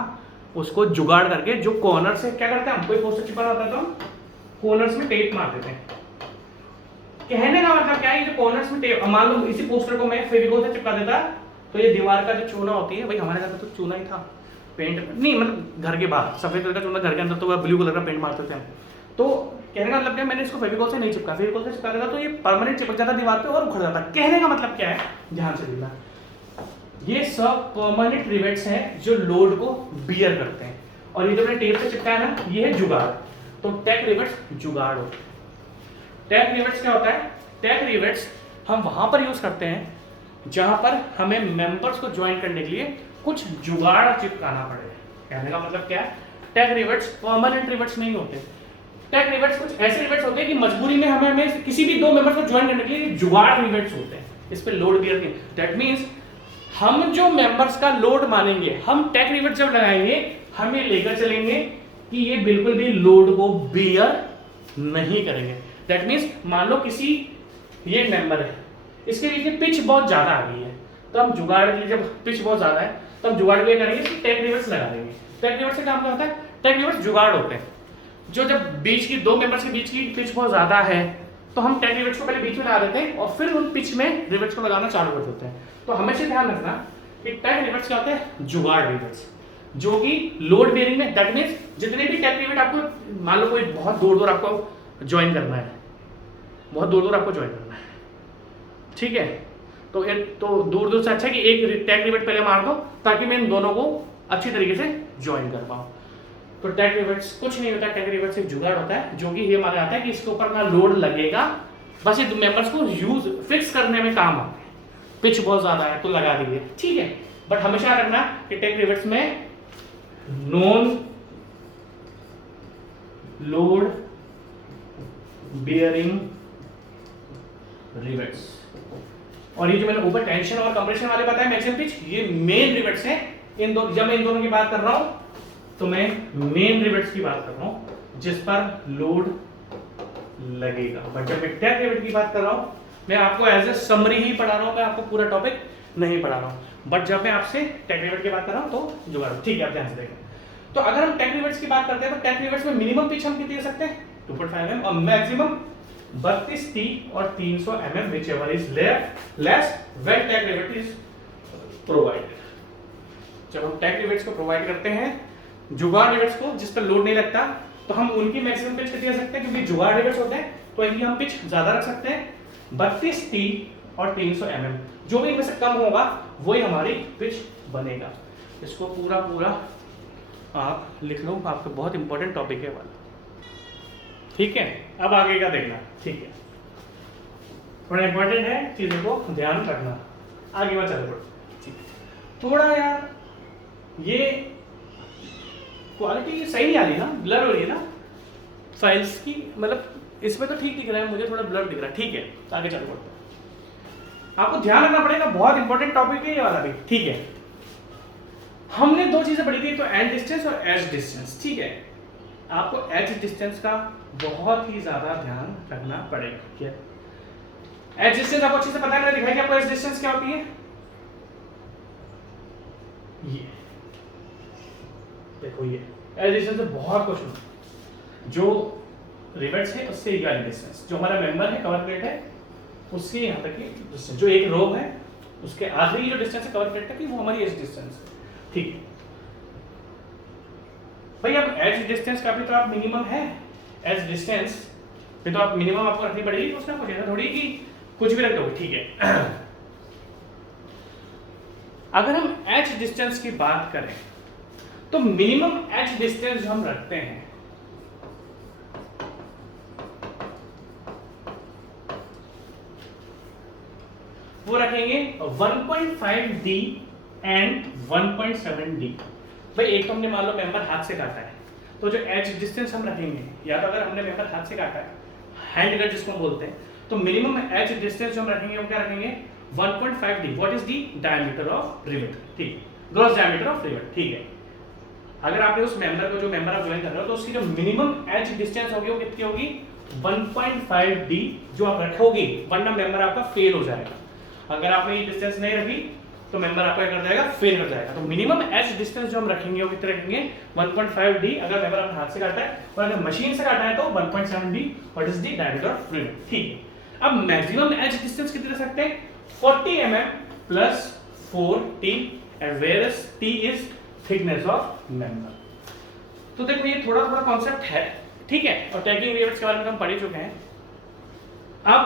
उसको जुगाड़ करके जो कॉर्नर से क्या करते हैं हम, कोई पोस्टर चिपकाना होता है तो हम कॉर्नर्स में टेप मार देते हैं। कहने का मतलब क्या है, जो कॉर्नर्स में टेप, मान लो इसी पोस्टर को मैं फेविकोल से चिपका देता, तो ये दीवार का जो चूना होती है, भाई हमारे घर में तो चूना ही था, पेंट नहीं, मतलब घर के बाहर सफेद कलर का चूना, घर के अंदर तो वह ब्लू कलर का पेंट मारते थे हम। तो कहने का मतलब क्या, मैंने इसको फेविकोल से नहीं चिपका, फेविकोल से चिपका देता तो ये परमानेंट चिपक जाता दीवार पे और उखड़ जाता। कहने का मतलब क्या है, ध्यान से देखना, ये सब परमानेंट रिवेट्स हैं जो लोड को बियर करते हैं, और ये जो मैंने टेप से चिपकाया ना, ये है जुगाड़। तो टैग रिवेट्स जुगाड़ होते हैं। टैग रिवेट्स क्या होता है, टैग रिवेट्स हम वहां पर यूज करते हैं जहां पर हमें मेंबर्स को ज्वाइन करने के लिए कुछ जुगाड़ चिपकाना पड़े। कहने का मतलब क्या है, टैग रिवेट्स परमानेंट रिवेट्स नहीं होते, टैग रिवेट्स कुछ ऐसे रिवेट्स होते हैं कि मजबूरी में हमें किसी भी 2 मेंबर्स को ज्वाइन करने के लिए जुगाड़ रिवेट्स होते हैं, इस पे लोड बियर नहीं। दैट मींस हम जो मेंबर्स का लोड मानेंगे, हम टैग रिवेट जब लगाएंगे, हमें लेकर चलेंगे कि ये बिल्कुल भी लोड को बियर नहीं करेंगे। दैट मींस मान लो किसी, ये मेंबर है, इसके लिए पिच बहुत ज्यादा आ गई है, तो हम जुगाड़ के लिए, जब पिच बहुत ज्यादा है तो हम जुगाड़ के लिए करेंगे कि टैग रिवेट्स लगा देंगे। टैग रिवेट्स से काम क्या होता है, टैग रिवेट्स जुगाड़ होते हैं, जो जब बीच की 2 मेंबर्स के बीच की पिच बहुत ज्यादा है तो हम टैग रिवेट्स को पहले बीच में लगा देते हैं और फिर उन पिच में रिवेट्स को लगाना चालू कर देते हैं। तो हमेशा ध्यान रखना कि टैग रिवेट्स क्या होते हैं, जुगाड़ रिवेट्स, जो कि लोड बेयरिंग में, दैट मींस जितने भी टैग रिवेट आपको, मान लो कोई बहुत दूर आपको ज्वाइन करना है, बहुत दूर आपको ज्वाइन करना है, ठीक है, तो दूर से अच्छा है कि एक टैग रिवेट पहले मार दो ताकि मैं इन दोनों को अच्छी तरीके से ज्वाइन कर पाऊँ। तो टैग रिवेट्स कुछ नहीं होता, टैग रिवेट्स एक जुगाड़ होता है जो कि ये माना जाता है कि इसके ऊपर ना लोड लगेगा, बस ये मेंबर्स को यूज फिक्स करने में काम आते हैं। पिच बहुत ज्यादा है तो लगा दीजिए, ठीक है, बट हमेशा रखना कि टैग रिवेट्स में नॉन लोड बियरिंग रिवेट्स। और ये जो मैंने ऊपर टेंशन और कंप्रेशन वाले बताया मैक्सिमम पिच, ये मेन रिवेट्स हैं। इन दो, जब मैं इन दोनों की बात कर रहा हूं तो मैं मेन रिवेट्स की बात कर रहा हूं जिस पर लोड लगेगा। बट जब मैं टेक रिवेट की बात कर रहा हूं, मैं आपको एज ए समरी ही पढ़ा रहा हूं, मैं आपको पूरा टॉपिक नहीं पढ़ा रहा हूं। बट जब मैं आपसे टेक रिवेट की बात कर रहा हूं तो जुगाड़, ठीक है, आप ध्यान से देखें। तो अगर हम टेक रिवेट्स की बात करते हैं तो टेक रिवेट्स में मिनिमम पिच हम कितनी दे सकते हैं 2.5 mm और मैक्सिमम 32 T और 300 mm whichever is less when tech rivet is provided। जब हम टेक रिवेट्स को प्रोवाइड करते हैं जुगाड़ रिवेट्स को जिस पर लोड नहीं लगता, तो हम उनकी मैक्सिमम पिच कितनी दे सकते हैं, क्योंकि जुगाड़ रिवेट्स होते हैं तो इनकी हम पिच ज्यादा रख सकते हैं 32 T और 300 mm। जो भी इनमें से कम होगा वही हमारी पिच बनेगा। इसको पूरा पूरा आप लिख लो, आपका बहुत इंपॉर्टेंट टॉपिक है वाला, ठीक है। अब आगे का देखना, ठीक है, थोड़ा इंपॉर्टेंट है, चीजों को ध्यान रखना। आगे बात चलो, थोड़ा यार ये क्वालिटी सही नहीं आ रही ना, ब्लर हो रही है ना फाइल्स की, मतलब इसमें तो ठीक दिख रहा है, मुझे थोड़ा ब्लर दिख रहा है, ठीक है। आगे चलो पढ़ते हैं, आपको ध्यान रखना पड़ेगा, बहुत इंपॉर्टेंट टॉपिक है ये वाला भी, ठीक है। हमने दो चीजें पढ़ी थी, तो एंड डिस्टेंस और एज डिस्टेंस, ठीक है। आपको एज डिस्टेंस का बहुत ही ज्यादा ध्यान रखना पड़ेगा। क्या एज डिस्टेंस आपको अच्छे से पता है, मैंने दिखाई कि आपको एज डिस्टेंस क्या होती है, ये देखो, ये एज डिस्टेंस से बहुत क्वेश्चन, जो रिवेट्स है उससे ये वाली डिस्टेंस, जो हमारा मेंबर है कवर प्लेट है उसके यहाँ तक की डिस्टेंस, जो एक रोव है उसके आखिरी जो डिस्टेंस है कवर प्लेट तक की, वो हमारी एज डिस्टेंस है, ठीक। भाई अब एज डिस्टेंस का भी तो आप मिनिमम है, एज डिस्टेंस पे तो आप मिनिमम आपको रखनी पड़ेगी, उसका कुछ ऐसा थोड़ी कि कुछ भी रख दोगे, ठीक है। अगर हम एज डिस्टेंस की बात करें तो मिनिमम एज डिस्टेंस जो हम रखते हैं वो रखेंगे 1.5D एंड 1.7D। भाई एक तो हमने मान लो मेंबर हाथ से काटा है, तो जो एज डिस्टेंस हम रखेंगे, या तो अगर हमने मेंबर हाथ से काटा है, हैंड कट जिसको हम बोलते हैं, तो मिनिमम एज डिस्टेंस जो हम रखेंगे वो क्या रखेंगे 1.5D। What is the diameter of rivet, ठीक, ग्रॉस डायमीटर ऑफ रिवेट, ठीक है। अगर आपने उस मेंबर को, जो मेंबर आप ज्वाइन कर रहे हो, तो उसकी जो मिनिमम एज डिस्टेंस होगी वो कितनी होगी 1.5D जो आप रखोगे, वरना मेंबर आपका फेल हो जाएगा। अगर आपने ये डिस्टेंस नहीं रखी तो मेंबर आपका क्या कर जाएगा, फेल कर जाएगा। तो मिनिमम एज डिस्टेंस जो हम रखेंगे वो कितने रखेंगे 1.5D अगर मेंबर अपने हाथ से काटा है, और अगर मशीन से काटा है तो 1.7D। What is the diameter of rivet, ठीक है। अब मैक्सिमम एज डिस्टेंस कितने रख सकते हैं 40 mm plus 4T, whereas T is thickness of member। तो देखो ये थोड़ा थोड़ा कॉन्सेप्ट है, ठीक है, और टैगिंग रिवेट्स के बारे में हम पढ़ चुके हैं। अब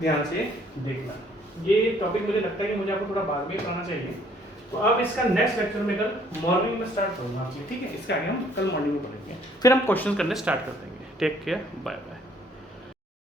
ध्यान से देखना, ये टॉपिक मुझे लगता है कि मुझे आपको थोड़ा बाद में पढ़ाना चाहिए, तो अब इसका नेक्स्ट लेक्चर में कल मॉर्निंग में स्टार्ट करूंगा आपसे, ठीक है। इसका आगे हम कल मॉर्निंग में पढ़ेंगे, फिर हम क्वेश्चन करने स्टार्ट कर देंगे। Take care, bye bye.